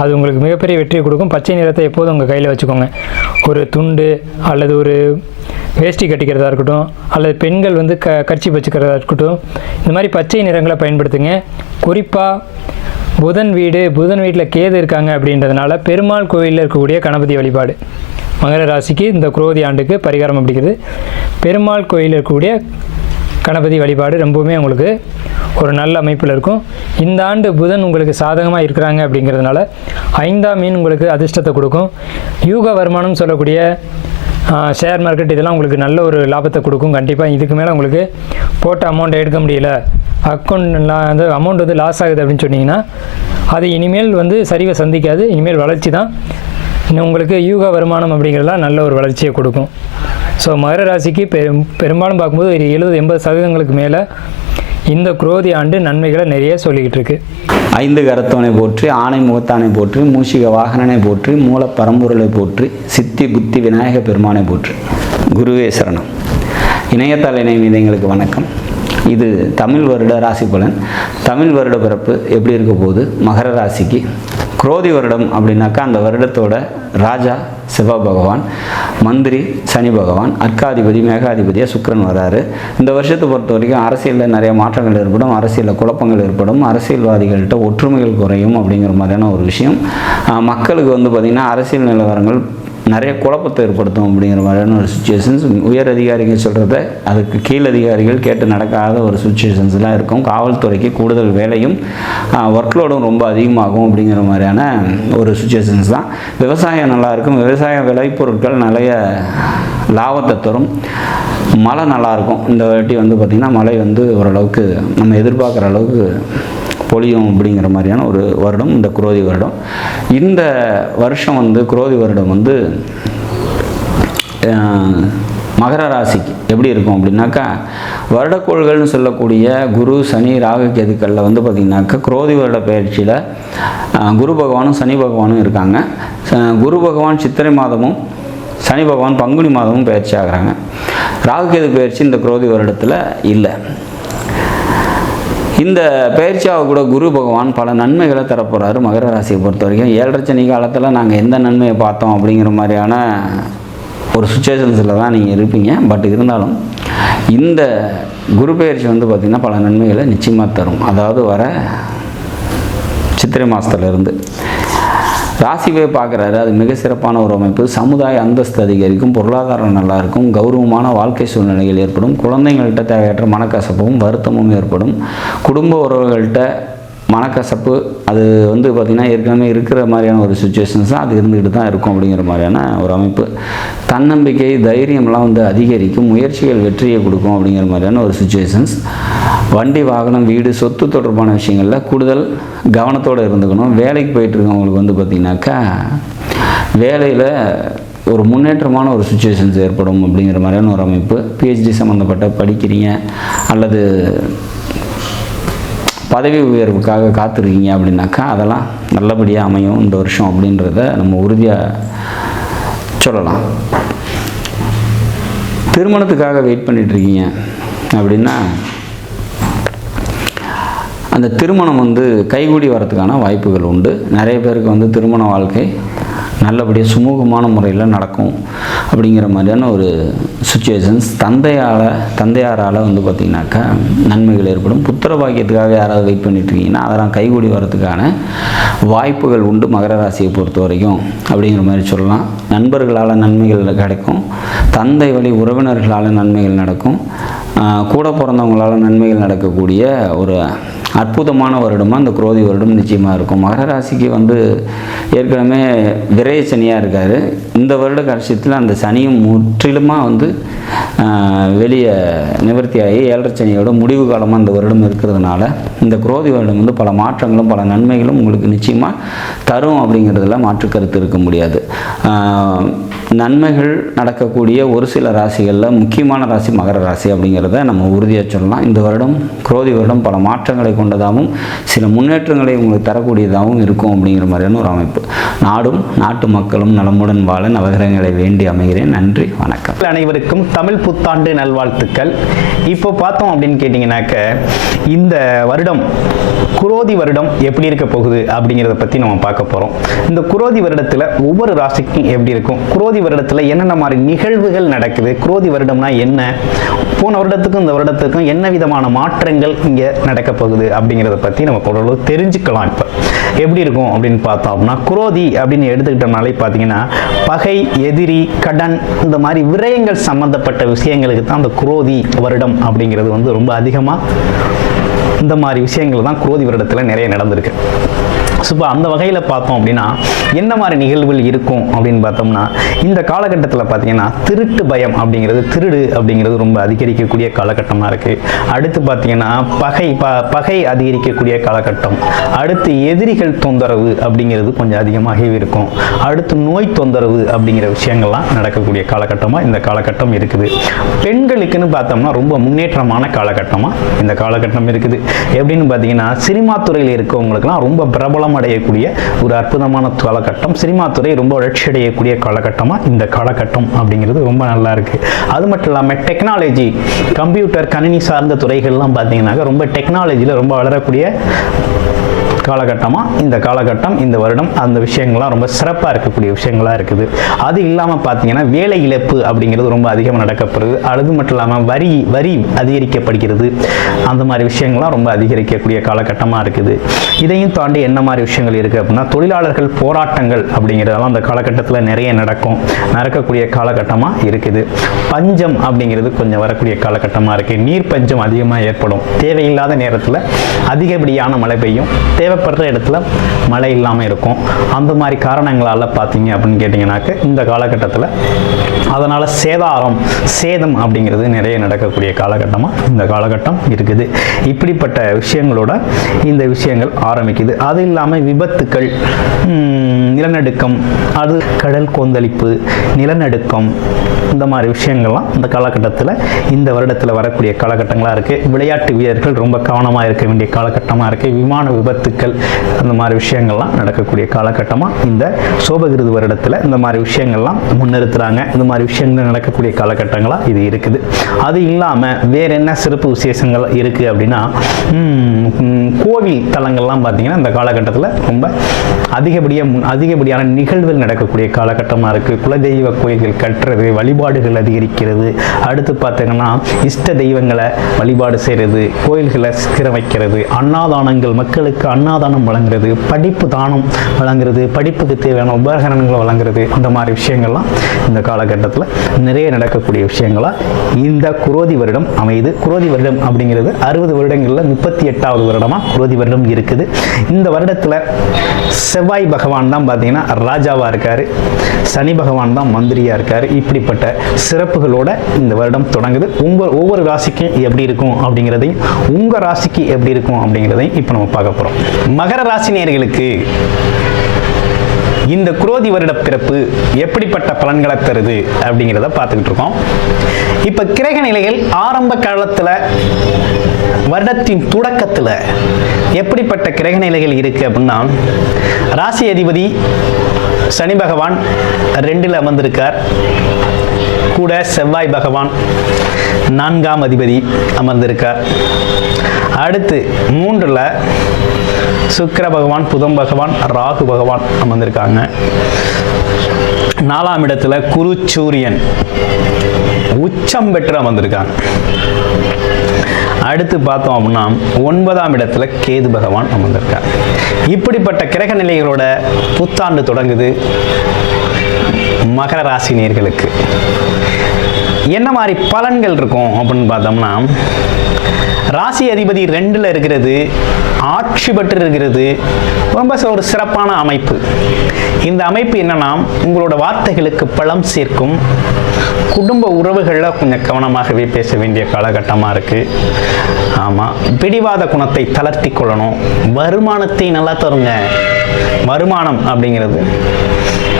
அது உங்களுக்கு மிகப்பெரிய வெற்றியை கொடுக்கும். பச்சை நிறத்தை எப்போதும் உங்கள் கையில் வச்சுக்கோங்க. ஒரு துண்டு அல்லது ஒரு வேஷ்டி கட்டிக்கிறதா இருக்கட்டும், அல்லது பெண்கள் வந்து கர்ச்சீப் வச்சுக்கிறதா இருக்கட்டும், இந்த மாதிரி பச்சை நிறங்களை பயன்படுத்துங்க. குறிப்பாக புதன் வீட்டில் கேது இருக்காங்க அப்படின்றதுனால பெருமாள் கோயிலில் இருக்கக்கூடிய கணபதி வழிபாடு மகர ராசிக்கு இந்த குரோதி ஆண்டுக்கு பரிகாரம் அப்படிங்கிறது பெருமாள் கோயிலில் இருக்கக்கூடிய கணபதி வழிபாடு ரொம்பவுமே உங்களுக்கு ஒரு நல்ல அமைப்பில் இருக்கும். இந்த ஆண்டு புதன் உங்களுக்கு சாதகமாக இருக்கிறாங்க அப்படிங்கிறதுனால 5ஆம் மீன் உங்களுக்கு அதிர்ஷ்டத்தை கொடுக்கும். யூக வருமானம் சொல்லக்கூடிய ஷேர் மார்க்கெட் இதெல்லாம் உங்களுக்கு நல்ல ஒரு லாபத்தை கொடுக்கும். கண்டிப்பாக இதுக்கு மேலே உங்களுக்கு போட்ட அமௌண்ட்டை எடுக்க முடியல அந்த அமௌண்ட் வந்து லாஸ் ஆகுது அப்படின்னு சொன்னீங்கன்னா அது இனிமேல் வந்து சரிவை சந்திக்காது. இனிமேல் வளர்ச்சி தான். இன்னும் உங்களுக்கு யூக வருமானம் அப்படிங்கிறதுலாம் நல்ல ஒரு வளர்ச்சியை கொடுக்கும். ஸோ மகர ராசிக்கு பெரும்பாலும் பார்க்கும்போது ஒரு 70-80% மேலே இந்த குரோதி ஆண்டு நன்மைகளை நிறைய சொல்லிக்கிட்டு இருக்கு. 5 கரத்தவனை போற்றி, ஆணை முகத்தானை போற்றி, மூஷிக வாகனனை போற்றி, மூல பரம்பொருளை போற்றி, சித்தி புத்தி விநாயக பெருமானை போற்றி. குருவே சரணம். இணையத்தாள் இணைய எங்களுக்கு வணக்கம். இது தமிழ் வருட ராசி பலன். தமிழ் வருட பிறப்பு எப்படி இருக்க போகுது? மகர ராசிக்கு குரோதி வருடம் அப்படின்னாக்கா அந்த வருடத்தோட ராஜா செவ்வாய் பகவான், மந்திரி சனி பகவான், அர்க்காதிபதி மேகாதிபதியாக சுக்கிரன் வராரு. இந்த வருஷத்தை பொறுத்த வரைக்கும் அரசியலில் நிறைய மாற்றங்கள் ஏற்படும், அரசியலில் குழப்பங்கள் ஏற்படும், அரசியல்வாதிகள்கிட்ட ஒற்றுமைகள் குறையும் அப்படிங்கிற மாதிரியான ஒரு விஷயம். மக்களுக்கு வந்து பார்த்திங்கன்னா அரசியல் நிலவரங்கள் நிறைய குழப்பத்தை ஏற்படுத்தும் அப்படிங்கிற மாதிரியான ஒரு சுச்சுவேஷன்ஸ். உயர் அதிகாரிகள் சொல்கிறத அதுக்கு கீழ் அதிகாரிகள் கேட்டு நடக்காத ஒரு சுச்சுவேஷன்ஸ்லாம் இருக்கும். காவல்துறைக்கு கூடுதல் வேலையும் ஒர்க்லோடும் ரொம்ப அதிகமாகும் அப்படிங்கிற மாதிரியான ஒரு சுச்சுவேஷன்ஸ் தான். விவசாயம் நல்லாயிருக்கும். விவசாய விளைபொருட்கள் நிறைய லாபத்தை தரும். மழை நல்லாயிருக்கும். இந்த வாட்டி வந்து பார்த்திங்கன்னா மழை வந்து ஓரளவுக்கு நம்ம எதிர்பார்க்குற அளவுக்கு பொழியும் அப்படிங்கிற மாதிரியான ஒரு வருடம் இந்த குரோதி வருடம். இந்த வருஷம் வந்து குரோதி வருடம் வந்து மகர ராசிக்கு எப்படி இருக்கும் அப்படின்னாக்கா, வருடக்கோள்கள்னு சொல்லக்கூடிய குரு சனி ராகு கேதுக்களில் வந்து பார்த்திங்கனாக்கா குரோதி வருட பயிற்சியில் குரு பகவானும் சனி பகவானும் இருக்காங்க. குரு பகவான் சித்திரை மாதமும் சனி பகவான் பங்குனி மாதமும் பயிற்சி ஆகிறாங்க. ராகு கேது பயிற்சி இந்த குரோதி வருடத்தில் இல்லை. இந்த பயிற்சியாக கூட குரு பகவான் பல நன்மைகளை தரப்போகிறாரு மகர ராசியை பொறுத்த வரைக்கும். 7.5 சனி காலத்தில் நாங்கள் எந்த நன்மையை பார்த்தோம் அப்படிங்கிற மாதிரியான ஒரு சுச்சுவேஷன்ஸில் தான் நீங்கள் இருப்பீங்க. பட் இருந்தாலும் இந்த குரு பயிற்சி வந்து பார்த்திங்கன்னா பல நன்மைகளை நிச்சயமாக தரும். அதாவது வர சித்திரை மாதத்துலேருந்து ராசிவே பார்க்குறாரு. அது மிக சிறப்பான ஒரு அமைப்பு. சமுதாய அந்தஸ்து அதிகரிக்கும், பொருளாதாரம் நல்லா இருக்கும், கௌரவமான வாழ்க்கை சூழ்நிலைகள் ஏற்படும், குழந்தைங்கள்கிட்ட தேவையற்ற மனக்கசப்பும் வருத்தமும் ஏற்படும், குடும்ப உறவுகள்கிட்ட மனக்கசப்பு அது வந்து பார்த்திங்கன்னா ஏற்கனவே இருக்கிற மாதிரியான ஒரு சுச்சுவேஷன்ஸ் தான். அது இருந்துக்கிட்டு தான் இருக்கும் அப்படிங்கிற மாதிரியான ஒரு அமைப்பு. தன்னம்பிக்கை தைரியம்லாம் வந்து அதிகரிக்கும், முயற்சிகள் வெற்றியை கொடுக்கும் அப்படிங்கிற மாதிரியான ஒரு சுச்சுவேஷன்ஸ். வண்டி வாகனம் வீடு சொத்து தொடர்பான விஷயங்களில் கூடுதல் கவனத்தோடு இருந்துக்கணும். வேலைக்கு போயிட்டுருக்கவங்களுக்கு வந்து பார்த்திங்கனாக்கா வேலையில் ஒரு முன்னேற்றமான ஒரு சுச்சுவேஷன்ஸ் ஏற்படும் அப்படிங்கிற மாதிரியான ஒரு அமைப்பு. பிஹெச்டி சம்மந்தப்பட்ட படிக்கிறீங்க அல்லது பதவி உயர்வுக்காக காத்திருக்கீங்க அப்படின்னாக்கா அதெல்லாம் நல்லபடியாக அமையும் இந்த வருஷம் அப்படின்றத நம்ம உறுதியாக சொல்லலாம். திருமணத்துக்காக வெயிட் பண்ணிகிட்ருக்கீங்க அப்படின்னா அந்த திருமணம் வந்து கைகூடி வரதுக்கான வாய்ப்புகள் உண்டு. நிறைய பேருக்கு வந்து திருமண வாழ்க்கை நல்லபடியாக சுமூகமான முறையில் நடக்கும் அப்படிங்கிற மாதிரியான ஒரு சுச்சுவேஷன்ஸ். தந்தையாரால் வந்து பார்த்திங்கனாக்கா நன்மைகள் ஏற்படும். புத்திர பாக்கியத்துக்காக யாராவது வெயிட் பண்ணிட்டுருக்கீங்கன்னா அதெல்லாம் கைகூடி வரதுக்கான வாய்ப்புகள் உண்டு மகர ராசியை பொறுத்த வரைக்கும் அப்படிங்கிற மாதிரி சொல்லலாம். நண்பர்களால் நன்மைகள் கிடைக்கும், தந்தை வழி உறவினர்களால் நன்மைகள் நடக்கும், கூட பிறந்தவங்களால் நன்மைகள் நடக்கக்கூடிய ஒரு அற்புதமான வருடமாக இந்த குரோதி வருடம் நிச்சயமாக இருக்கும். மகர ராசிக்கு வந்து ஏற்கனவே விரைய சனியாக இருக்கார். இந்த வருட கடைசியத்தில் அந்த சனியும் முற்றிலுமாக வந்து வெளியே நிவர்த்தியாகி 7.5 சனியோட முடிவு காலமாக இந்த வருடம் இருக்கிறதுனால இந்த குரோதி வருடம் வந்து பல மாற்றங்களும் பல நன்மைகளும் உங்களுக்கு நிச்சயமாக தரும் அப்படிங்கிறதுல மாற்று கருத்து இருக்க முடியாது. நன்மைகள் நடக்கக்கூடிய ஒரு சில ராசிகளில் முக்கியமான ராசி மகர ராசி அப்படிங்கிறத நம்ம உறுதியாக சொல்லலாம். இந்த வருடம் குரோதி வருடம் பல மாற்றங்களை கொண்டதாகவும் சில முன்னேற்றங்களை உங்களுக்கு தரக்கூடியதாகவும் இருக்கும் அப்படிங்கிற மாதிரியான ஒரு அமைப்பு. நாடும் நாட்டு மக்களும் நலமுடன் வாழ நவகிரகங்களை வேண்டி அமைகிறேன். நன்றி, வணக்கம். அனைவருக்கும் தமிழ் புத்தாண்டு நல்வாழ்த்துக்கள். இப்போ பார்த்தோம் அப்படின்னு கேட்டிங்கனாக்க இந்த வருடம் குரோதி வருடம் எப்படி இருக்க போகுது அப்படிங்கிறத பற்றி நம்ம பார்க்க போகிறோம். இந்த குரோதி வருடத்தில் ஒவ்வொரு ராசிக்கும் எப்படி இருக்கும், குரோதி வருடத்தில் என்னென்ன மாதிரி நிகழ்வுகள் நடக்குது, குரோதி வருடம்னா என்ன, போன வருடத்துக்கும் இந்த வருடத்துக்கும் என்ன விதமான மாற்றங்கள் இங்கே நடக்க போகுது அப்படிங்கிறத பற்றி நம்ம ஓரளவு தெரிஞ்சுக்கலாம். இப்போ எப்படி இருக்கும் அப்படின்னு பார்த்தோம் அப்படின்னா, குரோதி அப்படின்னு எடுத்துக்கிட்டோம்னாலே பார்த்தீங்கன்னா பகை, எதிரி, கடன், இந்த மாதிரி விரயங்கள் சம்பந்தப்பட்ட விஷயங்களுக்கு தான் அந்த குரோதி வருடம் அப்படிங்கிறது வந்து ரொம்ப அதிகமாக இந்த மாதிரி விஷயங்கள் தான் குரோதி வருடத்தில் நிறைய நடந்திருக்கு. ஸோ இப்போ அந்த வகையில் பார்த்தோம் அப்படின்னா என்ன மாதிரி நிகழ்வுகள் இருக்கும் அப்படின்னு பார்த்தோம்னா, இந்த காலகட்டத்தில் பார்த்தீங்கன்னா திருட்டு பயம் அப்படிங்கிறது, திருடு அப்படிங்கிறது ரொம்ப அதிகரிக்கக்கூடிய காலகட்டமாக இருக்குது. அடுத்து பார்த்தீங்கன்னா பகை அதிகரிக்கக்கூடிய காலகட்டம். அடுத்து எதிரிகள் தொந்தரவு அப்படிங்கிறது கொஞ்சம் அதிகமாகவே இருக்கும். அடுத்து நோய் தொந்தரவு அப்படிங்கிற விஷயங்கள்லாம் நடக்கக்கூடிய காலகட்டமாக இந்த காலகட்டம் இருக்குது. பெண்களுக்குன்னு பார்த்தோம்னா ரொம்ப முன்னேற்றமான காலகட்டமாக இந்த காலகட்டம் இருக்குது. எப்படின்னு பார்த்தீங்கன்னா, சினிமா துறையில் இருக்கவங்களுக்குலாம் ரொம்ப பிரபலம் அடையக்கூடிய ஒரு அற்புதமான காலகட்டம். சினிமா துறை ரொம்ப வளர்ச்சி அடையக்கூடிய காலகட்டமாக இந்த காலகட்டம் அப்படிங்கிறது ரொம்ப நல்லா இருக்கு. அது மட்டும் இல்லாமல் டெக்னாலஜி, கம்ப்யூட்டர், கணினி சார்ந்த துறைகள்லாம் பார்த்தீங்கன்னாக்க ரொம்ப டெக்னாலஜியில் ரொம்ப வளரக்கூடிய காலகட்டமாக இந்த காலகட்டம், இந்த வருடம் அந்த விஷயங்கள்லாம் ரொம்ப சிறப்பாக இருக்கக்கூடிய விஷயங்களாக இருக்குது. அது இல்லாமல் பார்த்தீங்கன்னா வேலை இழப்பு அப்படிங்கிறது ரொம்ப அதிகமாக நடக்கப்படுது. அது மட்டும் இல்லாமல் வரி அதிகரிக்கப்படுகிறது. அந்த மாதிரி விஷயங்கள்லாம் ரொம்ப அதிகரிக்கக்கூடிய காலகட்டமாக இருக்குது. இதையும் தாண்டி என்ன மாதிரி விஷயங்கள் இருக்குது அப்படின்னா, தொழிலாளர்கள் போராட்டங்கள் அப்படிங்கிறதெல்லாம் அந்த காலகட்டத்தில் நிறைய நடக்கக்கூடிய காலகட்டமாக இருக்குது. பஞ்சம் அப்படிங்கிறது கொஞ்சம் வரக்கூடிய காலகட்டமாக இருக்குது. நீர் பஞ்சம் அதிகமாக ஏற்படும். தேவையில்லாத நேரத்தில் அதிகப்படியான மழை பெய்யும். தேவைப்படுற இடத்துல மழை இல்லாமல் இருக்கும். அந்த மாதிரி காரணங்களால் பார்த்தீங்க அப்படின்னு கேட்டிங்கனாக்க இந்த காலகட்டத்தில் அதனால் சேதம் அப்படிங்கிறது நிறைய நடக்கக்கூடிய காலகட்டமாக இந்த காலகட்டம் இருக்குது. இப்படிப்பட்ட விஷயங்களோட இந்த விஷயங்கள் ஆரம்பிக்குது. அது இல்லாமல் விபத்துக்கள், நிலநடுக்கம், அது கடல் கொந்தளிப்பு, நிலநடுக்கம், இந்த மாதிரி விஷயங்கள்லாம் இந்த காலகட்டத்தில் இந்த வருடத்தில் வரக்கூடிய காலகட்டங்களாக இருக்குது. விளையாட்டு வீரர்கள் ரொம்ப கவனமாக இருக்க வேண்டிய காலகட்டமாக இருக்குது. விமான விபத்துக்கள், அந்த மாதிரி விஷயங்கள்லாம் நடக்கக்கூடிய காலகட்டமாக இந்த சோபகிருது வருடத்தில் இந்த மாதிரி விஷயங்கள்லாம் முன்னிறுத்துறாங்க. இந்த மாதிரி விஷயங்கள் நடக்கக்கூடிய காலகட்டங்களாக இது இருக்குது. அது இல்லாமல் வேற என்ன சிறப்பு விசேஷங்கள் இருக்குது அப்படின்னா, கோவில் தலங்கள்லாம் பார்த்தீங்கன்னா இந்த காலகட்டத்தில் ரொம்ப அதிகப்படியான நிகழ்வுகள் நடக்கக்கூடிய காலகட்டமாக இருக்குது. குலதெய்வ கோயில்கள் கட்டுறது, வழிபாடுகள் அதிகரிக்கிறது. அடுத்து பார்த்தீங்கன்னா இஷ்ட தெய்வங்களை வழிபாடு செய்கிறது, கோயில்களை சீரமைக்கிறது, அன்னதானங்கள், மக்களுக்கு அன்னதானம் வழங்குறது, படிப்பு தானம் வழங்குறது, படிப்புக்கு தேவையான உபகரணங்களை வழங்குறது, அந்த மாதிரி விஷயங்கள்லாம் இந்த காலகட்டத்தில் நிறைய நடக்கக்கூடிய விஷயங்களாக இந்த குரோதி வருடம் அமையுது. குரோதி வருடம் அப்படிங்கிறது 60 வருடங்களில் 38வது வருடமாக குரோதி வருடம் இருக்குது. இந்த வருடத்தில் செவ்வாய் பகவான் தான் பார்த்தீங்கன்னா ராஜாவாக இருக்கார், சனி பகவான் தான் மந்திரியாக இருக்கார். இப்படிப்பட்ட சிறப்புகளோட இந்த வருடம் தொடங்குது. ஒவ்வொரு ராசிக்கும் எப்படி இருக்கும் அப்படிங்கிறதையும், உங்கள் ராசிக்கு எப்படி இருக்கும் அப்படிங்கிறதையும் இப்போ நம்ம பார்க்க போகிறோம். மகர ராசி நேயர்களுக்கு இந்த குரோதி வருட பிறப்பு எப்படிப்பட்ட பலன்களை தருது அப்படிங்கிறத பார்த்துக்கிட்டு இருக்கோம். இப்போ கிரக நிலைகள் ஆரம்ப காலத்தில், வருடத்தின் தொடக்கத்தில் எப்படிப்பட்ட கிரக நிலைகள் இருக்கு அப்படின்னா, ராசி அதிபதி சனி பகவான் 2ல் அமர்ந்திருக்கார். கூட செவ்வாய் பகவான் 4ஆம் அதிபதி அமர்ந்திருக்கார். அடுத்து 3ல் சுக்கிர பகவான், புதன் பகவான், ராகு பகவான் அமர்ந்திருக்காங்க. 4ஆம் இடத்துல குரு சூரியன் உச்சம் பெற்று அமர்ந்திருக்காங்க. அடுத்து பார்த்தோம் அப்படின்னா 9ஆம் இடத்துல கேது பகவான் அமர்ந்திருக்காங்க. இப்படிப்பட்ட கிரக நிலைகளோட புத்தாண்டு தொடங்குது மகர ராசி நேயர்களுக்கு. என்ன மாதிரி பலன்கள் இருக்கும் அப்படின்னு பார்த்தோம்னா, ராசி அதிபதி 2ல் இருக்கிறது, ஆட்சி பெற்று இருக்கிறது, ரொம்ப ஒரு சிறப்பான அமைப்பு. இந்த அமைப்பு என்னன்னா, உங்களோட வார்த்தைகளுக்கு பலம் சேர்க்கும். குடும்ப உறவுகளில் கொஞ்சம் கவனமாகவே பேச வேண்டிய காலகட்டமாக இருக்குது. ஆமாம், பிடிவாத குணத்தை தளர்த்தி கொள்ளணும். வருமானத்தை நல்லா தருங்க. வருமானம் அப்படிங்கிறது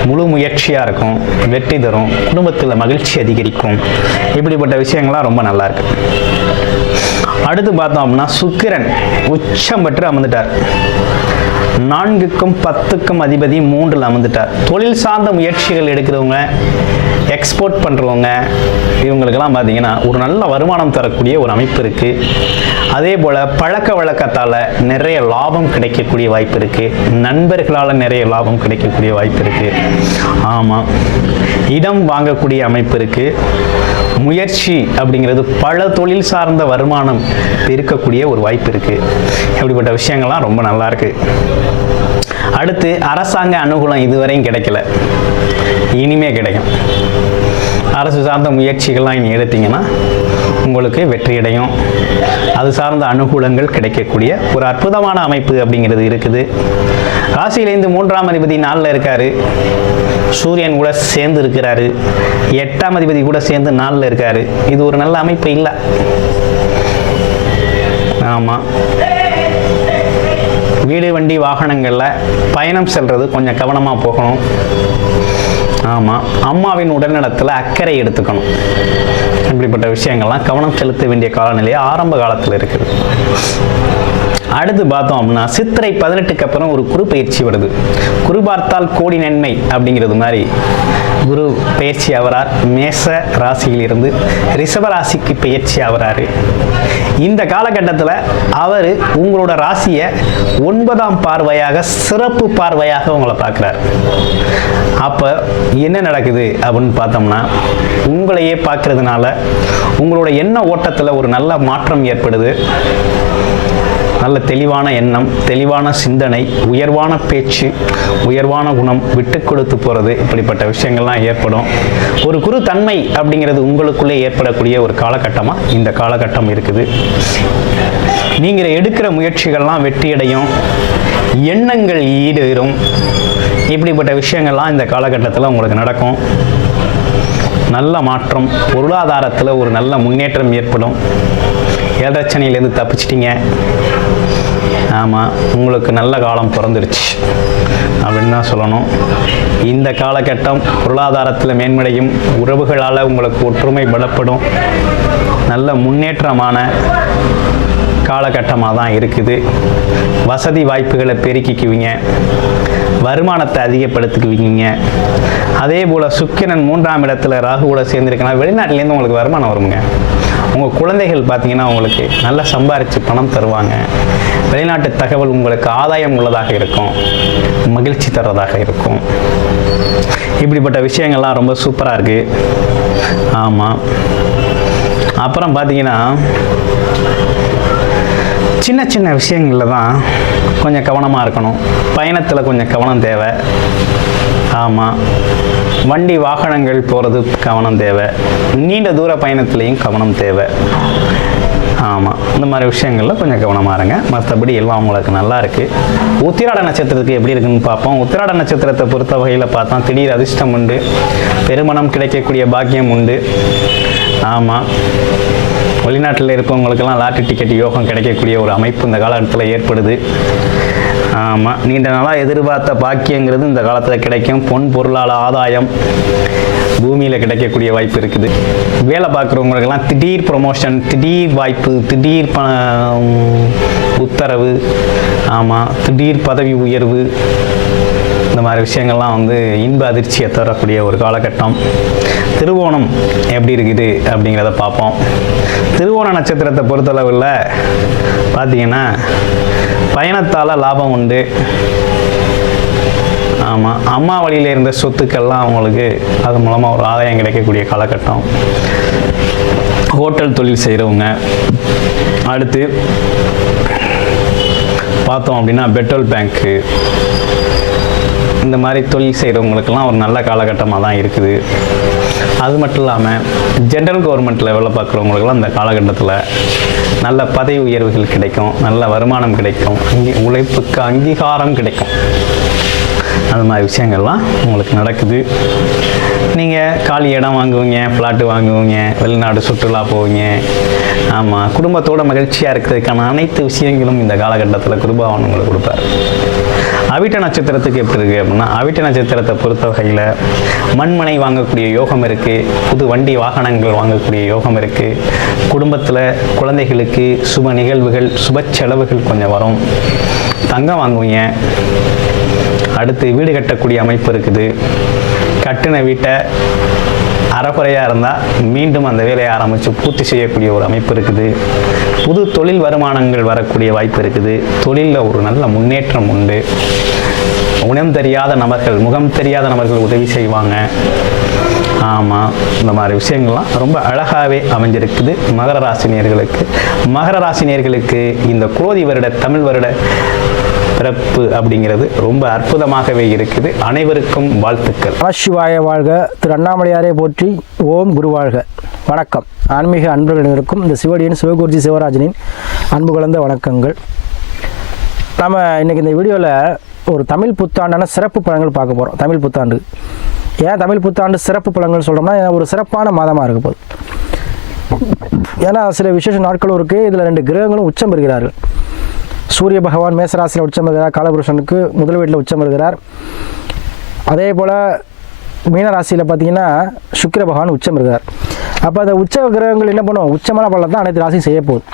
முழு முயற்சியாக இருக்கும், வெற்றி தரும், குடும்பத்தில் மகிழ்ச்சி அதிகரிக்கும். இப்படிப்பட்ட விஷயங்கள்லாம் ரொம்ப நல்லா இருக்கு. அடுத்து பார்த்தோம் அப்படின்னா சுக்கிரன் உச்சம் பெற்று அமர்ந்துட்டார். 4க்கும் 10க்கும் அதிபதி 3ல் அமர்ந்துட்டார். தொழில் சார்ந்த முயற்சிகள் எடுக்கிறவங்க, எக்ஸ்போர்ட் பண்ணுறவங்க, இவங்களுக்கெல்லாம் பார்த்தீங்கன்னா ஒரு நல்ல வருமானம் தரக்கூடிய ஒரு அமைப்பு இருக்குது. அதே போல் பழக்க வழக்கத்தால் நிறைய லாபம் கிடைக்கக்கூடிய வாய்ப்பு இருக்குது. நண்பர்களால் நிறைய லாபம் கிடைக்கக்கூடிய வாய்ப்பு இருக்குது. ஆமாம், இடம் வாங்கக்கூடிய அமைப்பு இருக்குது. முயற்சி அப்படிங்கிறது பல தொழில் சார்ந்த வருமானம் பெருக்கக்கூடிய ஒரு வாய்ப்பு இருக்குது. இப்படிப்பட்ட விஷயங்கள்லாம் ரொம்ப நல்லா இருக்கு. அடுத்து அரசாங்க அனுகூலம் இதுவரையும் கிடைக்கல, இனிமே கிடைக்கும். அரசு சார்ந்த முயற்சிகள்லாம் இனி எடுத்தீங்கன்னா உங்களுக்கு வெற்றியடையும். அது சார்ந்த அனுகூலங்கள் கிடைக்கக்கூடிய ஒரு அற்புதமான அமைப்பு அப்படிங்கிறது இருக்குது. ராசியிலேருந்து 3ஆம் அதிபதி 4ல் இருக்காரு, சூரியன் கூட சேர்ந்து இருக்கிறாரு, 8ஆம் அதிபதி கூட சேர்ந்து 4ல் இருக்காரு. இது ஒரு நல்ல அமைப்பு இல்லை. ஆமாம், வீடு வண்டி வாகனங்களில் பயணம் செல்றது கொஞ்சம் கவனமாக போகணும். ஆமாம், அம்மாவின் உடல்நலத்தில் அக்கறை எடுத்துக்கணும். இப்படிப்பட்ட விஷயங்கள்லாம் கவனம் செலுத்த வேண்டிய காலநிலையே ஆரம்ப காலத்தில் இருக்குது. அடுத்து பார்த்தோம் அப்படின்னா சித்திரை 18க்கு அப்புறம் ஒரு குரு பயிற்சி வருது. குரு பார்த்தால் கோடி நன்மை அப்படிங்கிறது மாதிரி குரு பயிற்சி ஆகிறார். மேச ராசியிலிருந்து ரிஷப ராசிக்கு பயிற்சி ஆகிறாரு. இந்த காலகட்டத்தில் அவர் உங்களோட ராசியை 9ஆம் பார்வையாக சிறப்பு பார்வையாக உங்களை பார்க்குறார். அப்போ என்ன நடக்குது அப்படின்னு பார்த்தோம்னா, உங்களையே பார்க்கறதுனால உங்களோட எண்ண ஓட்டத்தில் ஒரு நல்ல மாற்றம் ஏற்படுது. நல்ல தெளிவான எண்ணம், தெளிவான சிந்தனை, உயர்வான பேச்சு, உயர்வான குணம், விட்டு கொடுத்து போகிறது, இப்படிப்பட்ட விஷயங்கள்லாம் ஏற்படும். ஒரு குரு தன்மை அப்படிங்கிறது உங்களுக்குள்ளே ஏற்படக்கூடிய ஒரு காலகட்டமாக இந்த காலகட்டம் இருக்குது. நீங்கள் எடுக்கிற முயற்சிகள்லாம் வெற்றியடையும், எண்ணங்கள் ஈடேறும். இப்படிப்பட்ட விஷயங்கள்லாம் இந்த காலகட்டத்தில் உங்களுக்கு நடக்கும். நல்ல மாற்றம், பொருளாதாரத்தில் ஒரு நல்ல முன்னேற்றம் ஏற்படும். ஏழரைச்சனியிலேருந்து தப்பிச்சிட்டிங்க. ஆமாம், உங்களுக்கு நல்ல காலம் பிறந்துருச்சு அப்படின்னு தான் சொல்லணும். இந்த காலகட்டம் பொருளாதாரத்தில் மேன்மடையும், உறவுகளால் உங்களுக்கு ஒற்றுமை பலப்படும், நல்ல முன்னேற்றமான காலகட்டமாக தான் இருக்குது. வசதி வாய்ப்புகளை பெருக்கிக்குவீங்க, வருமானத்தை அதிகப்படுத்திக்குவீங்க. அதே போல் சுக்கிரன் 3ஆம் இடத்துல ராகுவோட சேர்ந்துருக்கனால வெளிநாட்டிலேருந்து உங்களுக்கு வருமானம் வருங்க. உங்கள் குழந்தைகள் பார்த்தீங்கன்னா உங்களுக்கு நல்லா சம்பாரித்து பணம் தருவாங்க. வெளிநாட்டு தகவல் உங்களுக்கு ஆதாயம் உள்ளதாக இருக்கும், மகிழ்ச்சி தர்றதாக இருக்கும். இப்படிப்பட்ட விஷயங்கள்லாம் ரொம்ப சூப்பராக இருக்குது. ஆமாம், அப்புறம் பார்த்தீங்கன்னா சின்ன சின்ன விஷயங்களில் தான் கொஞ்சம் கவனமாக இருக்கணும். பயணத்தில் கொஞ்சம் கவனம் தேவை. ஆமாம், வண்டி வாகனங்கள் போகிறது கவனம் தேவை. நீண்ட தூர பயணத்துலேயும் கவனம் தேவை. ஆமாம், இந்த மாதிரி விஷயங்களில் கொஞ்சம் கவனமாக இருங்க. மற்றபடி எல்லாம் உங்களுக்கு நல்லா இருக்குது. உத்திராட நட்சத்திரத்துக்கு எப்படி இருக்குன்னு பார்ப்போம். உத்திராட நட்சத்திரத்தை பொறுத்த வகையில் பார்த்தா திடீர் அதிர்ஷ்டம் உண்டு, பெருமணம் கிடைக்கக்கூடிய பாக்கியம் உண்டு. ஆமாம், வெளிநாட்டில் இருப்பவங்களுக்கெல்லாம் லாட்டரி டிக்கெட் யோகம் கிடைக்கக்கூடிய ஒரு அமைப்பு இந்த காலகட்டத்தில் ஏற்படுது. ஆமாம், நீண்ட நாளாக எதிர்பார்த்த பாக்கியங்கிறது இந்த காலத்தில் கிடைக்கும். பொன் பொருளால் ஆதாயம் பூமியில் கிடைக்கக்கூடிய வாய்ப்பு இருக்குது. வேலை பார்க்குறவங்களுக்கெல்லாம் திடீர் ப்ரொமோஷன், திடீர் வாய்ப்பு, திடீர் உத்தரவு. ஆமாம், திடீர் பதவி உயர்வு, இந்த மாதிரி விஷயங்கள்லாம் வந்து இன்ப அதிர்ச்சியை தரக்கூடிய ஒரு காலகட்டம். திருவோணம் எப்படி இருக்குது அப்படிங்கிறத பார்ப்போம். திருவோண நட்சத்திரத்தை பொறுத்தளவில் பார்த்தீங்கன்னா பயணத்தால் லாபம் உண்டு. ஆமாம், அம்மா வழியில் இருந்த சொத்துக்கள்லாம் அவங்களுக்கு அது மூலமாக ஒரு ஆதாயம் கிடைக்கக்கூடிய காலகட்டம். ஹோட்டல் தொழில் செய்கிறவங்க, அடுத்து பார்த்தோம் அப்படின்னா பெட்ரோல் பேங்க்கு, இந்த மாதிரி தொழில் செய்கிறவங்களுக்கெல்லாம் ஒரு நல்ல காலகட்டமாக தான் இருக்குது. அது மட்டும் இல்லாமல் ஜென்ரல் கவர்மெண்ட்டில் வேலை பார்க்குறவங்களுக்கெல்லாம் இந்த காலகட்டத்தில் நல்ல பதவி உயர்வுகள் கிடைக்கும், நல்ல வருமானம் கிடைக்கும், உழைப்புக்கு அங்கீகாரம் கிடைக்கும். அந்த மாதிரி விஷயங்கள்லாம் உங்களுக்கு நடக்குது. நீங்கள் காலி இடம் வாங்குவீங்க, ஃப்ளாட்டு வாங்குவீங்க, வெளிநாடு சுற்றுலா போவீங்க. ஆமாம், குடும்பத்தோட மகிழ்ச்சியாக இருக்கிறதுக்கான அனைத்து விஷயங்களும் இந்த காலகட்டத்தில் குருபகவான் உங்களுக்கு கொடுப்பார். அவிட்ட நட்சத்திரத்துக்கு எப்படி இருக்குது அப்படின்னா, அவிட்ட நட்சத்திரத்தை பொறுத்த வகையில் மண்மனை வாங்கக்கூடிய யோகம் இருக்குது, புது வண்டி வாகனங்கள் வாங்கக்கூடிய யோகம் இருக்குது. குடும்பத்தில் குழந்தைகளுக்கு சுப நிகழ்வுகள், சுப செலவுகள் கொஞ்சம் வரும். தங்கம் வாங்குவீங்க. அடுத்து வீடு கட்டக்கூடிய அமைப்பு இருக்குது. கட்டின வீட்டை அறகுறையாக இருந்தால் மீண்டும் அந்த வேலையை ஆரம்பித்து பூர்த்தி செய்யக்கூடிய ஒரு அமைப்பு இருக்குது. புது தொழில் வருமானங்கள் வரக்கூடிய வாய்ப்பு இருக்குது. தொழிலில் ஒரு நல்ல முன்னேற்றம் உண்டு. முகம் தெரியாத நபர்கள் உதவி செய்வாங்க. ஆமாம், இந்த மாதிரி விஷயங்கள்லாம் ரொம்ப அழகாகவே அமைஞ்சிருக்குது மகர ராசினியர்களுக்கு. மகர ராசினியர்களுக்கு இந்த குரோதி வருட தமிழ் வருட பிறப்பு அப்படிங்கிறது ரொம்ப அற்புதமாகவே இருக்குது. அனைவருக்கும் வாழ்த்துக்கள். நமசிவாய வாழ்க. திரு அண்ணாமலையாரை போற்றி. ஓம் குரு வாழ்க. வணக்கம். ஆன்மீக அன்பர்களுக்கும் இந்த சிவடியின் சிவகுருஜி சிவராஜனின் அன்பு கலந்த வணக்கங்கள். நம்ம இன்றைக்கி இந்த வீடியோவில் ஒரு தமிழ் புத்தாண்டான சிறப்பு பலன்கள் பார்க்க போகிறோம். தமிழ் புத்தாண்டு ஏன் தமிழ் புத்தாண்டு சிறப்பு பலன்கள் சொல்கிறோம்னா, ஒரு சிறப்பான மாதமாக இருக்க போகுது. ஏன்னா சில விசேஷ நாட்களும் இருக்குது. இதில் 2 கிரகங்களும் உச்சம் பெறுகிறார்கள். சூரிய பகவான் மேசராசியில் உச்சம் பெறுகிறார். காலபுருஷனுக்கு முதல் வீட்டில் உச்சம் பெறுகிறார். அதே போல் மீனராசியில் பார்த்தீங்கன்னா சுக்கிர பகவான் உச்சம் பெறுகிறார். அப்போ அந்த உச்ச கிரகங்கள் என்ன பண்ணும்? உச்சமான பலன் தான் அனைத்து ராசியும் செய்ய போகுது.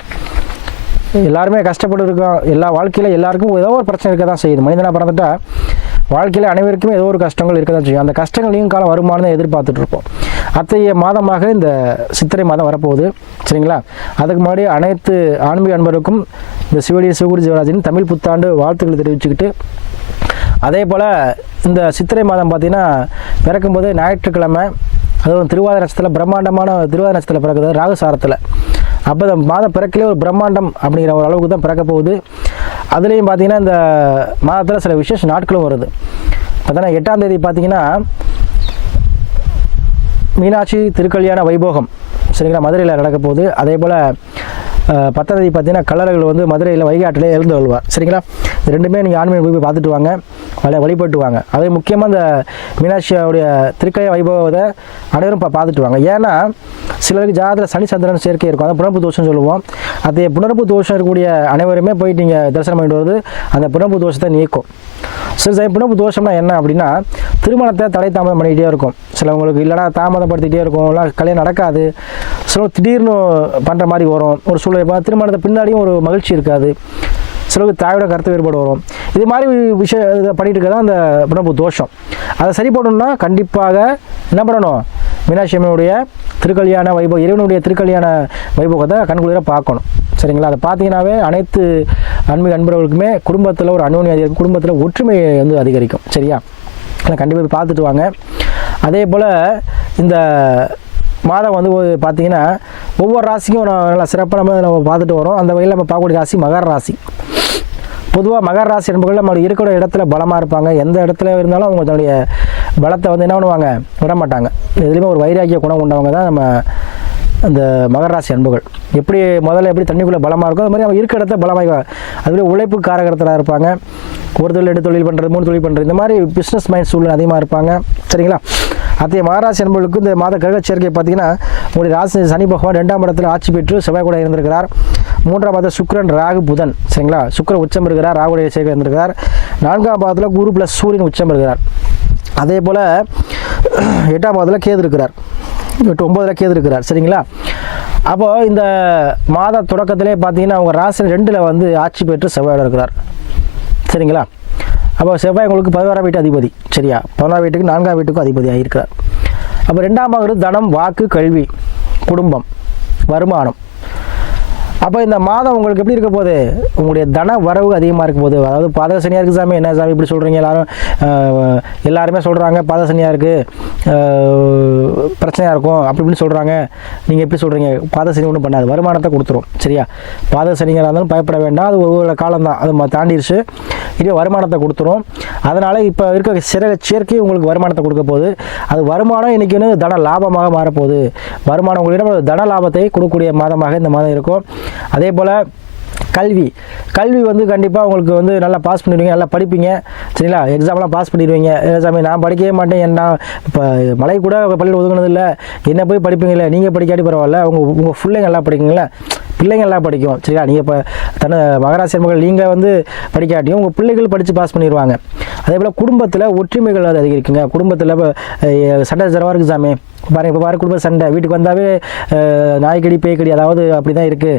எல்லாருமே கஷ்டப்பட்டு இருக்கோம். எல்லா வாழ்க்கையில் எல்லாருக்கும் ஏதோ ஒரு பிரச்சனை இருக்க தான் செய்யுது. மனிதனாக பிறந்துட்டா வாழ்க்கையில் அனைவருக்குமே ஏதோ ஒரு கஷ்டங்கள் இருக்க தான் செய்யும். அந்த கஷ்டங்கள் நீங்க காலம் வருமானதை எதிர்பார்த்துட்டு இருப்போம். அத்தகைய மாதமாக இந்த சித்திரை மாதம் வரப்போகுது. சரிங்களா? அதுக்கு முன்னாடி அனைத்து ஆன்மீக அன்பருக்கும் இந்த சிவகுரு சிவராஜின் தமிழ் புத்தாண்டு வாழ்த்துக்களை தெரிவிச்சுக்கிட்டு, அதே போல் இந்த சித்திரை மாதம் பார்த்திங்கன்னா பிறக்கும்போது ஞாயிற்றுக்கிழமை, அதுவும் திருவாதிரை நட்சத்திரத்தில் பிரம்மாண்டமான திருவாதிரை நட்சத்திரத்தில் பிறகுது ராகுசாரத்தில். அப்போ இந்த மாதம் பிறக்கலே ஒரு பிரம்மாண்டம் அப்படிங்கிற ஒரு அளவுக்கு தான் பிறக்க போகுது. அதுலேயும் பார்த்திங்கன்னா இந்த மாதத்தில் சில விசேஷ நாட்களும் வருது. பார்த்தீங்கன்னா 8ஆம் தேதி பார்த்திங்கன்னா மீனாட்சி திருக்கல்யாண வைபோகம், சரிங்களா, மதுரையில் நடக்க போகுது. அதே போல் 10ஆம் தேதி பார்த்தீங்கன்னா கல்லர்கள் வந்து மதுரையில் வைகாட்டிலே எழுந்து வருவார். சரிங்களா? இது 2மே நீங்கள் ஆன்மீக போய் பார்த்துட்டு வாங்க, வழிபட்டு வாங்க. அதே முக்கியமாக இந்த மீனாட்சியோடைய திருக்கல்யாண வைபவத்தை அனைவரும் பார்த்துட்டு வாங்க. ஏன்னா சிலருக்கு ஜாதகத்தில் சனி சந்திரன் சேர்க்கை இருக்கும். அதை புனர்ப்பு தோஷம் சொல்லுவோம். அதே புனர்ப்பு தோஷம் இருக்கக்கூடிய அனைவருமே போயிட்டு நீங்கள் தரிசனம் பண்ணிட்டு வருது அந்த புனர்ப்பு தோஷத்தை நீக்கும். சரி, புனர்ப்பு தோஷம்னா என்ன அப்படின்னா, திருமணத்தை தடை தாமதம் பண்ணிக்கிட்டே இருக்கும். சிலவங்களுக்கு இல்லைனா தாமதப்படுத்திக்கிட்டே இருக்கும், இல்லை கல்யாணம் நடக்காது. சில திடீர்னு பண்ணுற மாதிரி வரும் ஒரு சூழ்நிலை. திருமணத்தை பின்னாடியும் ஒரு மகிழ்ச்சி இருக்காது. சிலருக்கு தாயோட கருத்து வேறுபாடு வரும். இது மாதிரி இதை பண்ணிட்டு இருக்க தான் அந்த புனர்ப்பு தோஷம். அதை சரி பண்ணணும்னா கண்டிப்பாக என்ன பண்ணணும்? மீனாட்சி அம்மனுடைய திருக்கல்யாண வைபவம், இறைவனுடைய திருக்கல்யாண வைபவத்தை கண்குளிர பார்க்கணும். சரிங்களா? அதை பார்த்தீங்கன்னாவே அனைத்து ஆன்மீக அன்பர்களுக்குமே குடும்பத்தில் ஒரு அந்யோன்யம் அதிகரிக்கும், குடும்பத்தில் ஒற்றுமை வந்து அதிகரிக்கும். சரியா? கண்டிப்பாக போய் பார்த்துட்டு வாங்க. அதே போல் இந்த மாதம் வந்து பார்த்தீங்கன்னா ஒவ்வொரு ராசிக்கும் நல்லா சிறப்பாக நம்ம பார்த்துட்டு வரோம். அந்த வகையில் நம்ம பார்க்கக்கூடிய ராசி மகர ராசி. பொதுவாக மகர ராசி என்பவர்கள் நம்ம இருக்கிற இடத்துல பலமாக இருப்பாங்க. எந்த இடத்துல இருந்தாலும் அவங்க தன்னுடைய பலத்தை வந்து என்ன பண்ணுவாங்க? விட மாட்டாங்க. எதுலேயுமே ஒரு வைராக்கிய குணம் கொண்டவங்க தான் நம்ம அந்த மகர ராசி அன்புகள். எப்படி முதல்ல எப்படி தண்ணிக்குள்ளே பலமாக இருக்கும், அது மாதிரி அவங்க இருக்கிற இடத்துல பலமாக, அதுவே உழைப்பு காரகரத்தில் இருப்பாங்க. ஒரு தொழில் 2 தொழில் பண்ணுறது, 3 தொழில் பண்ணுறது, இந்த மாதிரி பிஸ்னஸ் மைண்ட் சூழ்நிலை அதிகமாக இருப்பாங்க. சரிங்களா? அதே மகராசி அன்பர்களுக்கு இந்த மாத கிரக சேர்க்கை பார்த்தீங்கன்னா உங்களுடைய ராசி சனி பகவான் 2ஆம் இடத்துல ஆட்சி பெற்று செவ்வாய் கூட இருந்திருக்கிறார். 3ஆம் பாதத்தில் சுக்கிரன் ராகு புதன். சரிங்களா? சுக்கிரன் உச்சம் இருக்கிறார், ராகுடைய சேர்க்கை இருந்திருக்கிறார். 4ஆம் பாதத்தில் குரு + சூரியன் உச்சம் இருக்கிறார். அதே போல் 8ஆம் பாதத்தில் கேது இருக்கிறார். 9ல் கேது இருக்கிறார். சரிங்களா? அப்போது இந்த மாத தொடக்கத்திலே பார்த்தீங்கன்னா அவங்க ராசி 2ல் வந்து ஆட்சி பெற்று செவ்வாயோட இருக்கிறார். சரிங்களா? அப்போ செவ்வாய் உங்களுக்கு 11ஆம் வீட்டு அதிபதி. சரியா? 11ஆம் வீட்டுக்கு 4ஆம் வீட்டுக்கும் அதிபதியாக இருக்கிறார். அப்போ 2ஆம் பாகம் தனம், வாக்கு, கல்வி, குடும்பம், வருமானம். அப்போ இந்த மாதம் உங்களுக்கு எப்படி இருக்க போகுது? உங்களுடைய தன வரவு அதிகமாக இருக்க போகுது. அதாவது பாதக சனியாக இருக்குது சாமி, என்ன சாமி இப்படி சொல்கிறீங்க? எல்லாருமே சொல்கிறாங்க பாதக சனியாக இருக்குது, பிரச்சனையாக இருக்கும் அப்படி இப்படின்னு சொல்கிறாங்க. நீங்கள் எப்படி சொல்கிறீங்க? பாதக சனி ஒன்றும் பண்ணாது, வருமானத்தை கொடுத்துரும். சரியா? பாதக சனிங்களாக இருந்தாலும் பயப்பட வேண்டாம். அது ஒரு காலம் தான், அது தாண்டிடுச்சு. இதே வருமானத்தை கொடுத்துரும். அதனால் இப்போ இருக்க சேர்க்கை உங்களுக்கு வருமானத்தை கொடுக்க போகுது. அது வருமானம் இன்றைக்கி வந்து தன லாபமாக மாறப்போகுது. வருமானம் உங்களிடம் தன லாபத்தை கொடுக்கக்கூடிய மாதமாக இந்த மாதம் இருக்கும். அதே போல் கல்வி வந்து கண்டிப்பாக உங்களுக்கு வந்து நல்லா பாஸ் பண்ணிடுவீங்க, நல்லா படிப்பீங்க. சரிங்களா? எக்ஸாம்லாம் பாஸ் பண்ணிடுவீங்க. சாமி நான் படிக்கவே மாட்டேன், என்ன இப்போ மலை கூட பள்ளியில் ஒதுங்கினதில்லை, என்ன போய் படிப்பீங்களே, நீங்கள் படிக்காட்டி பரவாயில்ல, உங்கள் பிள்ளைங்க நல்லா படிக்குங்களே, பிள்ளைங்க நல்லா படிக்கும். சரியா? நீங்கள் இப்போ மகராசி அன்பர்கள் நீங்கள் வந்து படிக்காட்டியும் உங்கள் பிள்ளைகள் படித்து பாஸ் பண்ணிடுவாங்க. அதே போல் குடும்பத்தில் ஒற்றுமைகள் அது அதிகரிக்குங்க. குடும்பத்தில் இப்போ சண்டை ஜரவாக இருக்குது சாமி, பாருங்க இப்போ குடும்ப சண்டை, வீட்டுக்கு வந்தாவே நாய்க்கடி பேய்க்கடி, அதாவது அப்படி தான் இருக்குது.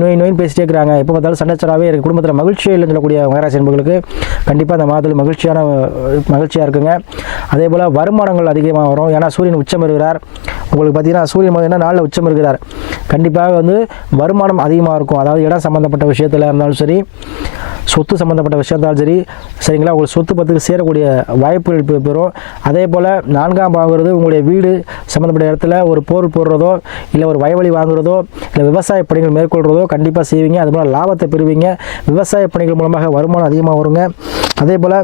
நோயின் பேசிட்டே இருக்கிறாங்க, எப்போ பார்த்தாலும் சண்டைச்சராகவே இருக்குது. குடும்பத்தில் மகிழ்ச்சியே இல்லைன்னு சொல்லக்கூடிய மகராசி அன்பர்களுக்கு கண்டிப்பாக அந்த மாதத்தில் மகிழ்ச்சியாக இருக்குங்க. அதே போல் வருமானங்கள் அதிகமாக வரும். ஏன்னா சூரியன் உச்சம் இருக்கிறார். உங்களுக்கு பார்த்தீங்கன்னா சூரியன் பார்த்தீங்கன்னா 4ல் உச்சம் இருக்கிறார். கண்டிப்பாக வந்து வருமானம் அதிகமாக இருக்கும். அதாவது இடம் சம்மந்தப்பட்ட விஷயத்தில் இருந்தாலும் சரி, சொத்து சம்மந்தப்பட்ட விஷயத்தாலும் சரி, சரிங்களா, உங்களுக்கு சொத்து பத்துக்கு சேரக்கூடிய வாய்ப்புகள் பெறும். அதே போல் 4ஆம் பாவங்கிறது உங்களுடைய வீடு சம்மந்தப்பட்ட இடத்துல ஒரு பொருள் போடுறதோ, இல்லை ஒரு வயவழி வாங்குறதோ, இல்லை விவசாய பணிகள் மேற்கொள்கிறதோ கண்டிப்பாக செய்வீங்க. அதுபோல் லாபத்தை பெறுவீங்க. விவசாய பணிகள் மூலமாக வருமானம் அதிகமாக வருங்க. அதே போல்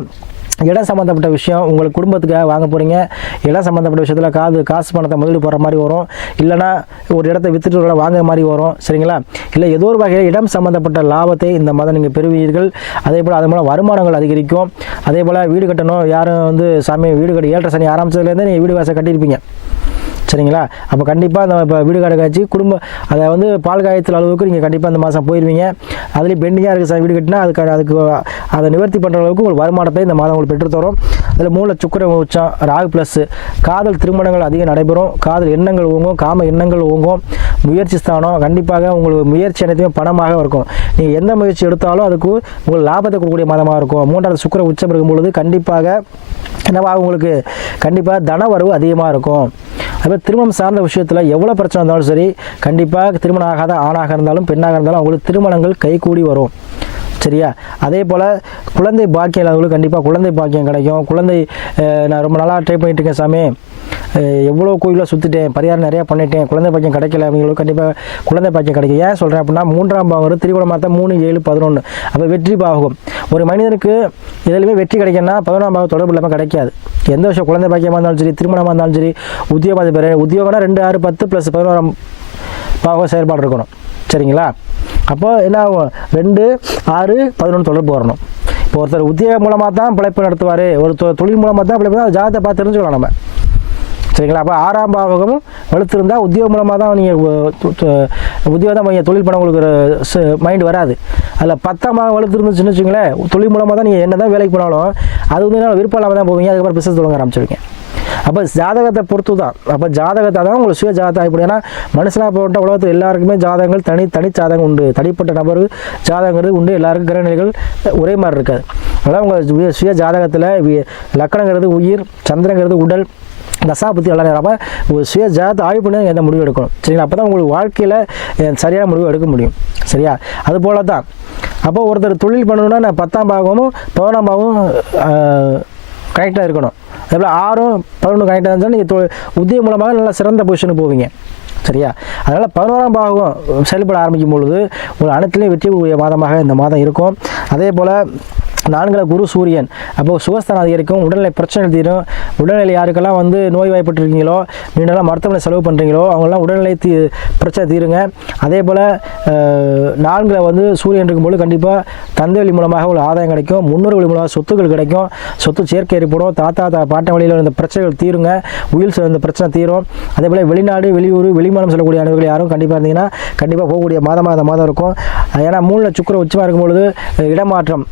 இடம் சம்மந்தப்பட்ட விஷயம், உங்களுக்கு குடும்பத்துக்காக வாங்க போகிறீங்க. இடம் சம்மந்தப்பட்ட விஷயத்தில் காசு பணத்தை முதலீடு போடுற மாதிரி வரும். இல்லைனா ஒரு இடத்தை வித்துட்டு வாங்குற மாதிரி வரும். சரிங்களா, இல்லை ஏதோ ஒரு வகையில் இடம் சம்மந்தப்பட்ட லாபத்தை இந்த மாதம் நீங்கள் பெறுவீர்கள். அதே போல் அது மூலம் வருமானங்கள் அதிகரிக்கும். அதே போல் வீடு கட்டணும், யாரும் சாமி வீடு கட்டி 7 சனி ஆரம்பிச்சதுலேருந்து நீங்கள் வீடு வாசல் கட்டியிருப்பீங்க. சரிங்களா, அப்போ கண்டிப்பாக அந்த இப்போ வீடு காடு காய்ச்சி அதை பால் காயத்தில் அளவுக்கு நீங்கள் கண்டிப்பாக இந்த மாதம் போயிடுவீங்க. அதுலேயும் பெண்டிங்காக இருக்குது சார் வீடு கட்டினா அதுக்கு அதை நிவர்த்தி பண்ணுற அளவுக்கு ஒரு வருமானத்தை இந்த மாதம் உங்களுக்கு பெற்றுத்தரும். அதில் மூல சுக்கிர உச்சம், ராகு ப்ளஸ், காதல் திருமணங்கள் அதிகம் நடைபெறும். காதல் எண்ணங்கள் ஓங்கும், காம எண்ணங்கள் ஓங்கும். முயற்சி ஸ்தானம் கண்டிப்பாக உங்களுக்கு முயற்சி அனைத்துமே பணமாக இருக்கும். நீங்கள் எந்த முயற்சி எடுத்தாலும் அதுக்கு உங்களுக்கு லாபத்தை கொடுக்கக்கூடிய மாதமாக இருக்கும். 3வது சுக்கிர உச்சம் இருக்கும் பொழுது கண்டிப்பாக என்னவா உங்களுக்கு கண்டிப்பாக தன வரவு அதிகமாக இருக்கும். அதுமாதிரி திருமணம் சார்ந்த விஷயத்தில் எவ்வளோ பிரச்சனை இருந்தாலும் சரி, கண்டிப்பாக திருமணம் ஆகாத ஆணாக இருந்தாலும் பெண்ணாக இருந்தாலும் அவங்களுக்கு திருமணங்கள் கைகூடி வரும். சரியா, அதே போல் குழந்தை பாக்கியம் இல்லாதவங்களுக்கு கண்டிப்பாக குழந்தை பாக்கியம் கிடைக்கும். நான் ரொம்ப நாளாக ட்ரை பண்ணிட்டு இருக்கேன் சாமி, எவ்வளோ கோயிலாக சுற்றிட்டேன், பரிகாரம் நிறையா பண்ணிட்டேன், குழந்தை பாக்கியம் கிடைக்கல, அவங்களுக்கு கண்டிப்பாக குழந்தை பாக்கியம் கிடைக்கும். ஏன் சொல்கிறேன் அப்படின்னா 3ஆம் பாவம் திரிகோணமாக 3, 7, 11. அப்போ வெற்றி பாவகம். ஒரு மனிதனுக்கு எதுலையுமே வெற்றி கிடைக்குன்னா 11ஆம் பாவம் தொடர்பு இல்லாமல் கிடைக்காது. எந்த விஷயம் குழந்தை பாக்கியமாக இருந்தாலும் சரி, திருமணமாக இருந்தாலும் சரி, உத்தியோகம்னா 2, 6, 10 + 11ஆம் பாவகம் செயல்பாடு இருக்கணும். சரிங்களா, அப்போ என்ன ஆகும், 2, 6, 11 தொடர்பு வரணும். இப்போ ஒருத்தர் உத்தியோகம் மூலமாக தான் பிழைப்பு நடத்துவார், ஒரு தொழில் மூலமாக தான் பிழைப்பு தான் ஜாதகத்தை பார்த்து தெரிஞ்சுக்கலாம் நம்ம. சரிங்களா, அப்போ 6ஆம் பாவகமும் வலுத்திருந்தால் உத்தியோகம் மூலமாக தான் நீங்கள் உத்தியோகம் தான் தொழில் பண்ண உங்களுக்கு மைண்ட் வராது. அதில் 10ஆம் பாவம் வலுத்திருந்துச்சுன்னு வச்சுங்களேன், தொழில் மூலமாக தான் நீங்கள் என்ன தான் வேலைக்கு போனாலும் அது விருப்பம் இல்லாமல் தான் போவீங்க. அதுக்கப்புறம் பிசினஸ் தொடங்க ஆரம்பிச்சிருவீங்க. அப்போ ஜாதகத்தை பொறுத்து தான். அப்போ ஜாதகத்தை தான் உங்களுக்கு சுய ஜாதகம் ஆகிப்படும். ஏன்னா மனுஷனாக போட்ட உலகத்தில் எல்லாருக்குமே ஜாதகங்கள் தனி ஜாதகம் உண்டு. தனிப்பட்ட நபர் ஜாதகங்கிறது உண்டு. எல்லாருக்கும் கிரகநிலைகள் ஒரே மாதிரி இருக்காது. அதனால் உங்கள் சுய ஜாதகத்தில் லக்கணங்கிறது உயிர், சந்திரங்கிறது உடல், தசாபுத்தி எல்லாம் அப்போ ஒரு சுய ஜாதகத்தை ஆய்வு பண்ணி எந்த முடிவு எடுக்கணும். சரிங்களா, அப்போ தான் உங்களுக்கு வாழ்க்கையில் சரியான முடிவு எடுக்க முடியும். சரியா, அது போல தான். அப்போ ஒருத்தர் தொழில் பண்ணணுன்னா நான் 10ஆம் பாகமும் 11ஆம் பாகமும் கரெக்டாக இருக்கணும். அதேபோல் 6, 11 கரெக்டாக இருந்தால் நீங்கள் உத்தியோகம் மூலமாக நல்லா சிறந்த பொசிஷனுக்கு போவீங்க. சரியா, அதனால் 11ஆம் பாகம் செயல்பட ஆரம்பிக்கும் பொழுது ஒரு அனைத்துலேயும் வெற்றிக்கூடிய மாதமாக இந்த மாதம் இருக்கும். அதே போல் 4 குரு சூரியன், அப்போது சுகஸ்தானம் அதிகரிக்கும். உடல்நிலை பிரச்சனை தீரும். உடல்நிலை யாருக்கெல்லாம் நோய் வாய்ப்பட்டிருக்கீங்களோ, நீங்களாம் மருத்துவமனை செலவு பண்ணுறீங்களோ அவங்களாம் உடல்நிலை பிரச்சனை தீருங்க. அதே போல் 4 சூரியன் இருக்கும்போது கண்டிப்பாக தந்தை வழி மூலமாக ஒரு ஆதாயம் கிடைக்கும். முன்னோர் வழி மூலமாக சொத்துக்கள் கிடைக்கும். சொத்து சேர்க்கை ஏற்படும். பாட்ட வழியில் இருந்த பிரச்சனைகள் தீருங்க. உயிர் இந்த பிரச்சனை தீரும். அதே போல் வெளிநாடு, வெளியூர், வெளிமானம் செல்லக்கூடிய அனுபவங்கள் யாரும் கண்டிப்பாக இருந்தீங்கன்னா கண்டிப்பாக போகக்கூடிய மாதமாக அந்த மாதம் இருக்கும். ஏன்னா 3 சுக்கிர உச்சமாக இருக்கும்பொழுது இடமாற்றம்,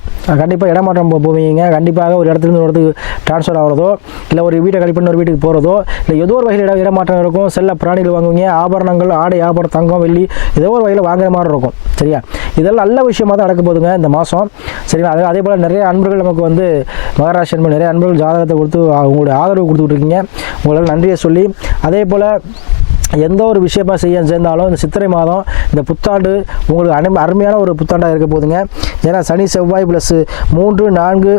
கண்டிப்பாக இடமாற்றம் போவீங்க. கண்டிப்பாக ஒரு இடத்துலேருந்து ஒரு இடத்துக்கு ட்ரான்ஸ்ஃபர் ஆகிறதோ, இல்லை ஒரு வீட்டை கழிப்பு ஒரு வீட்டுக்கு போகிறதோ, இல்லை ஏதோ ஒரு வகையில் இடமாற்றம் இருக்கும். செல்ல பிராணிகள் வாங்குவீங்க. ஆபரணங்கள், ஆடை, ஆபரணம், தங்கம், வெள்ளி ஏதோ ஒரு வகையில் வாங்குற மாதிரி இருக்கும். சரியா, இதெல்லாம் நல்ல விஷயமாக தான் நடக்க போதுங்க இந்த மாதம். சரிங்களா, அதே போல் நிறைய அன்பர்கள் நமக்கு மகராசி என்பது நிறைய அன்பர்கள் ஜாதகத்தை கொடுத்து உங்களுடைய ஆதரவு கொடுத்துட்ருக்கீங்க. உங்களுக்கு நன்றியை சொல்லி, அதே போல் எந்த ஒரு விஷயமாக சேர்ந்தாலும் இந்த சித்திரை மாதம், இந்த புத்தாண்டு உங்களுக்கு அருமையான ஒரு புத்தாண்டாக இருக்க போதுங்க. ஏன்னா சனி, செவ்வாய் + 3, 4,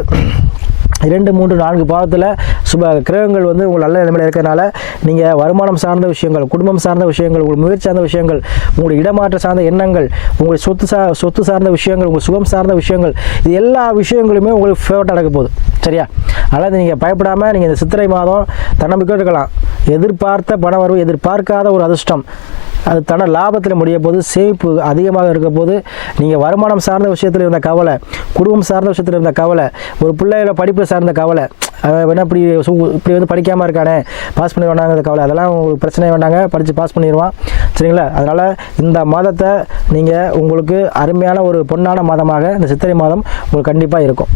2, 3, 4 பாவத்தில் சுப கிரகங்கள் உங்கள் நல்ல நிலைமையில் இருக்கிறதுனால நீங்கள் வருமானம் சார்ந்த விஷயங்கள், குடும்பம் சார்ந்த விஷயங்கள், உங்கள் முயற்சி சார்ந்த விஷயங்கள், உங்களுடைய இடமாற்ற சார்ந்த எண்ணங்கள், உங்களுடைய சொத்து சார்ந்த விஷயங்கள், உங்கள் சுகம் சார்ந்த விஷயங்கள், இது எல்லா விஷயங்களுமே உங்களுக்கு ஃபேவரட்டாக நடக்க போகுது. சரியா, அதனால் நீங்கள் பயப்படாமல் நீங்கள் இந்த சித்திரை மாதம் தன்னம்பிக்கையோடு இருக்கலாம். எதிர்பார்த்த பண வரவு, எதிர்பார்க்காத ஒரு அதிர்ஷ்டம், அது தன லாபத்தில் முடிய போது, சேமிப்பு அதிகமாக இருக்க போது. நீங்கள் வருமானம் சார்ந்த விஷயத்தில் இருந்த கவலை, குடும்பம் சார்ந்த விஷயத்தில் இருந்த கவலை, ஒரு பிள்ளைகள படிப்பு சார்ந்த கவலை, வேணா இப்படி படிக்காமல் இருக்கானே, பாஸ் பண்ணி வேண்டாங்கிற கவலை, அதெல்லாம் உங்களுக்கு பிரச்சனை வேண்டாங்க, படித்து பாஸ் பண்ணிடுவான். சரிங்களா, அதனால் இந்த மாதத்தை நீங்கள் உங்களுக்கு அருமையான ஒரு பொன்னான மாதமாக இந்த சித்திரை மாதம் உங்களுக்கு கண்டிப்பாக இருக்கும்.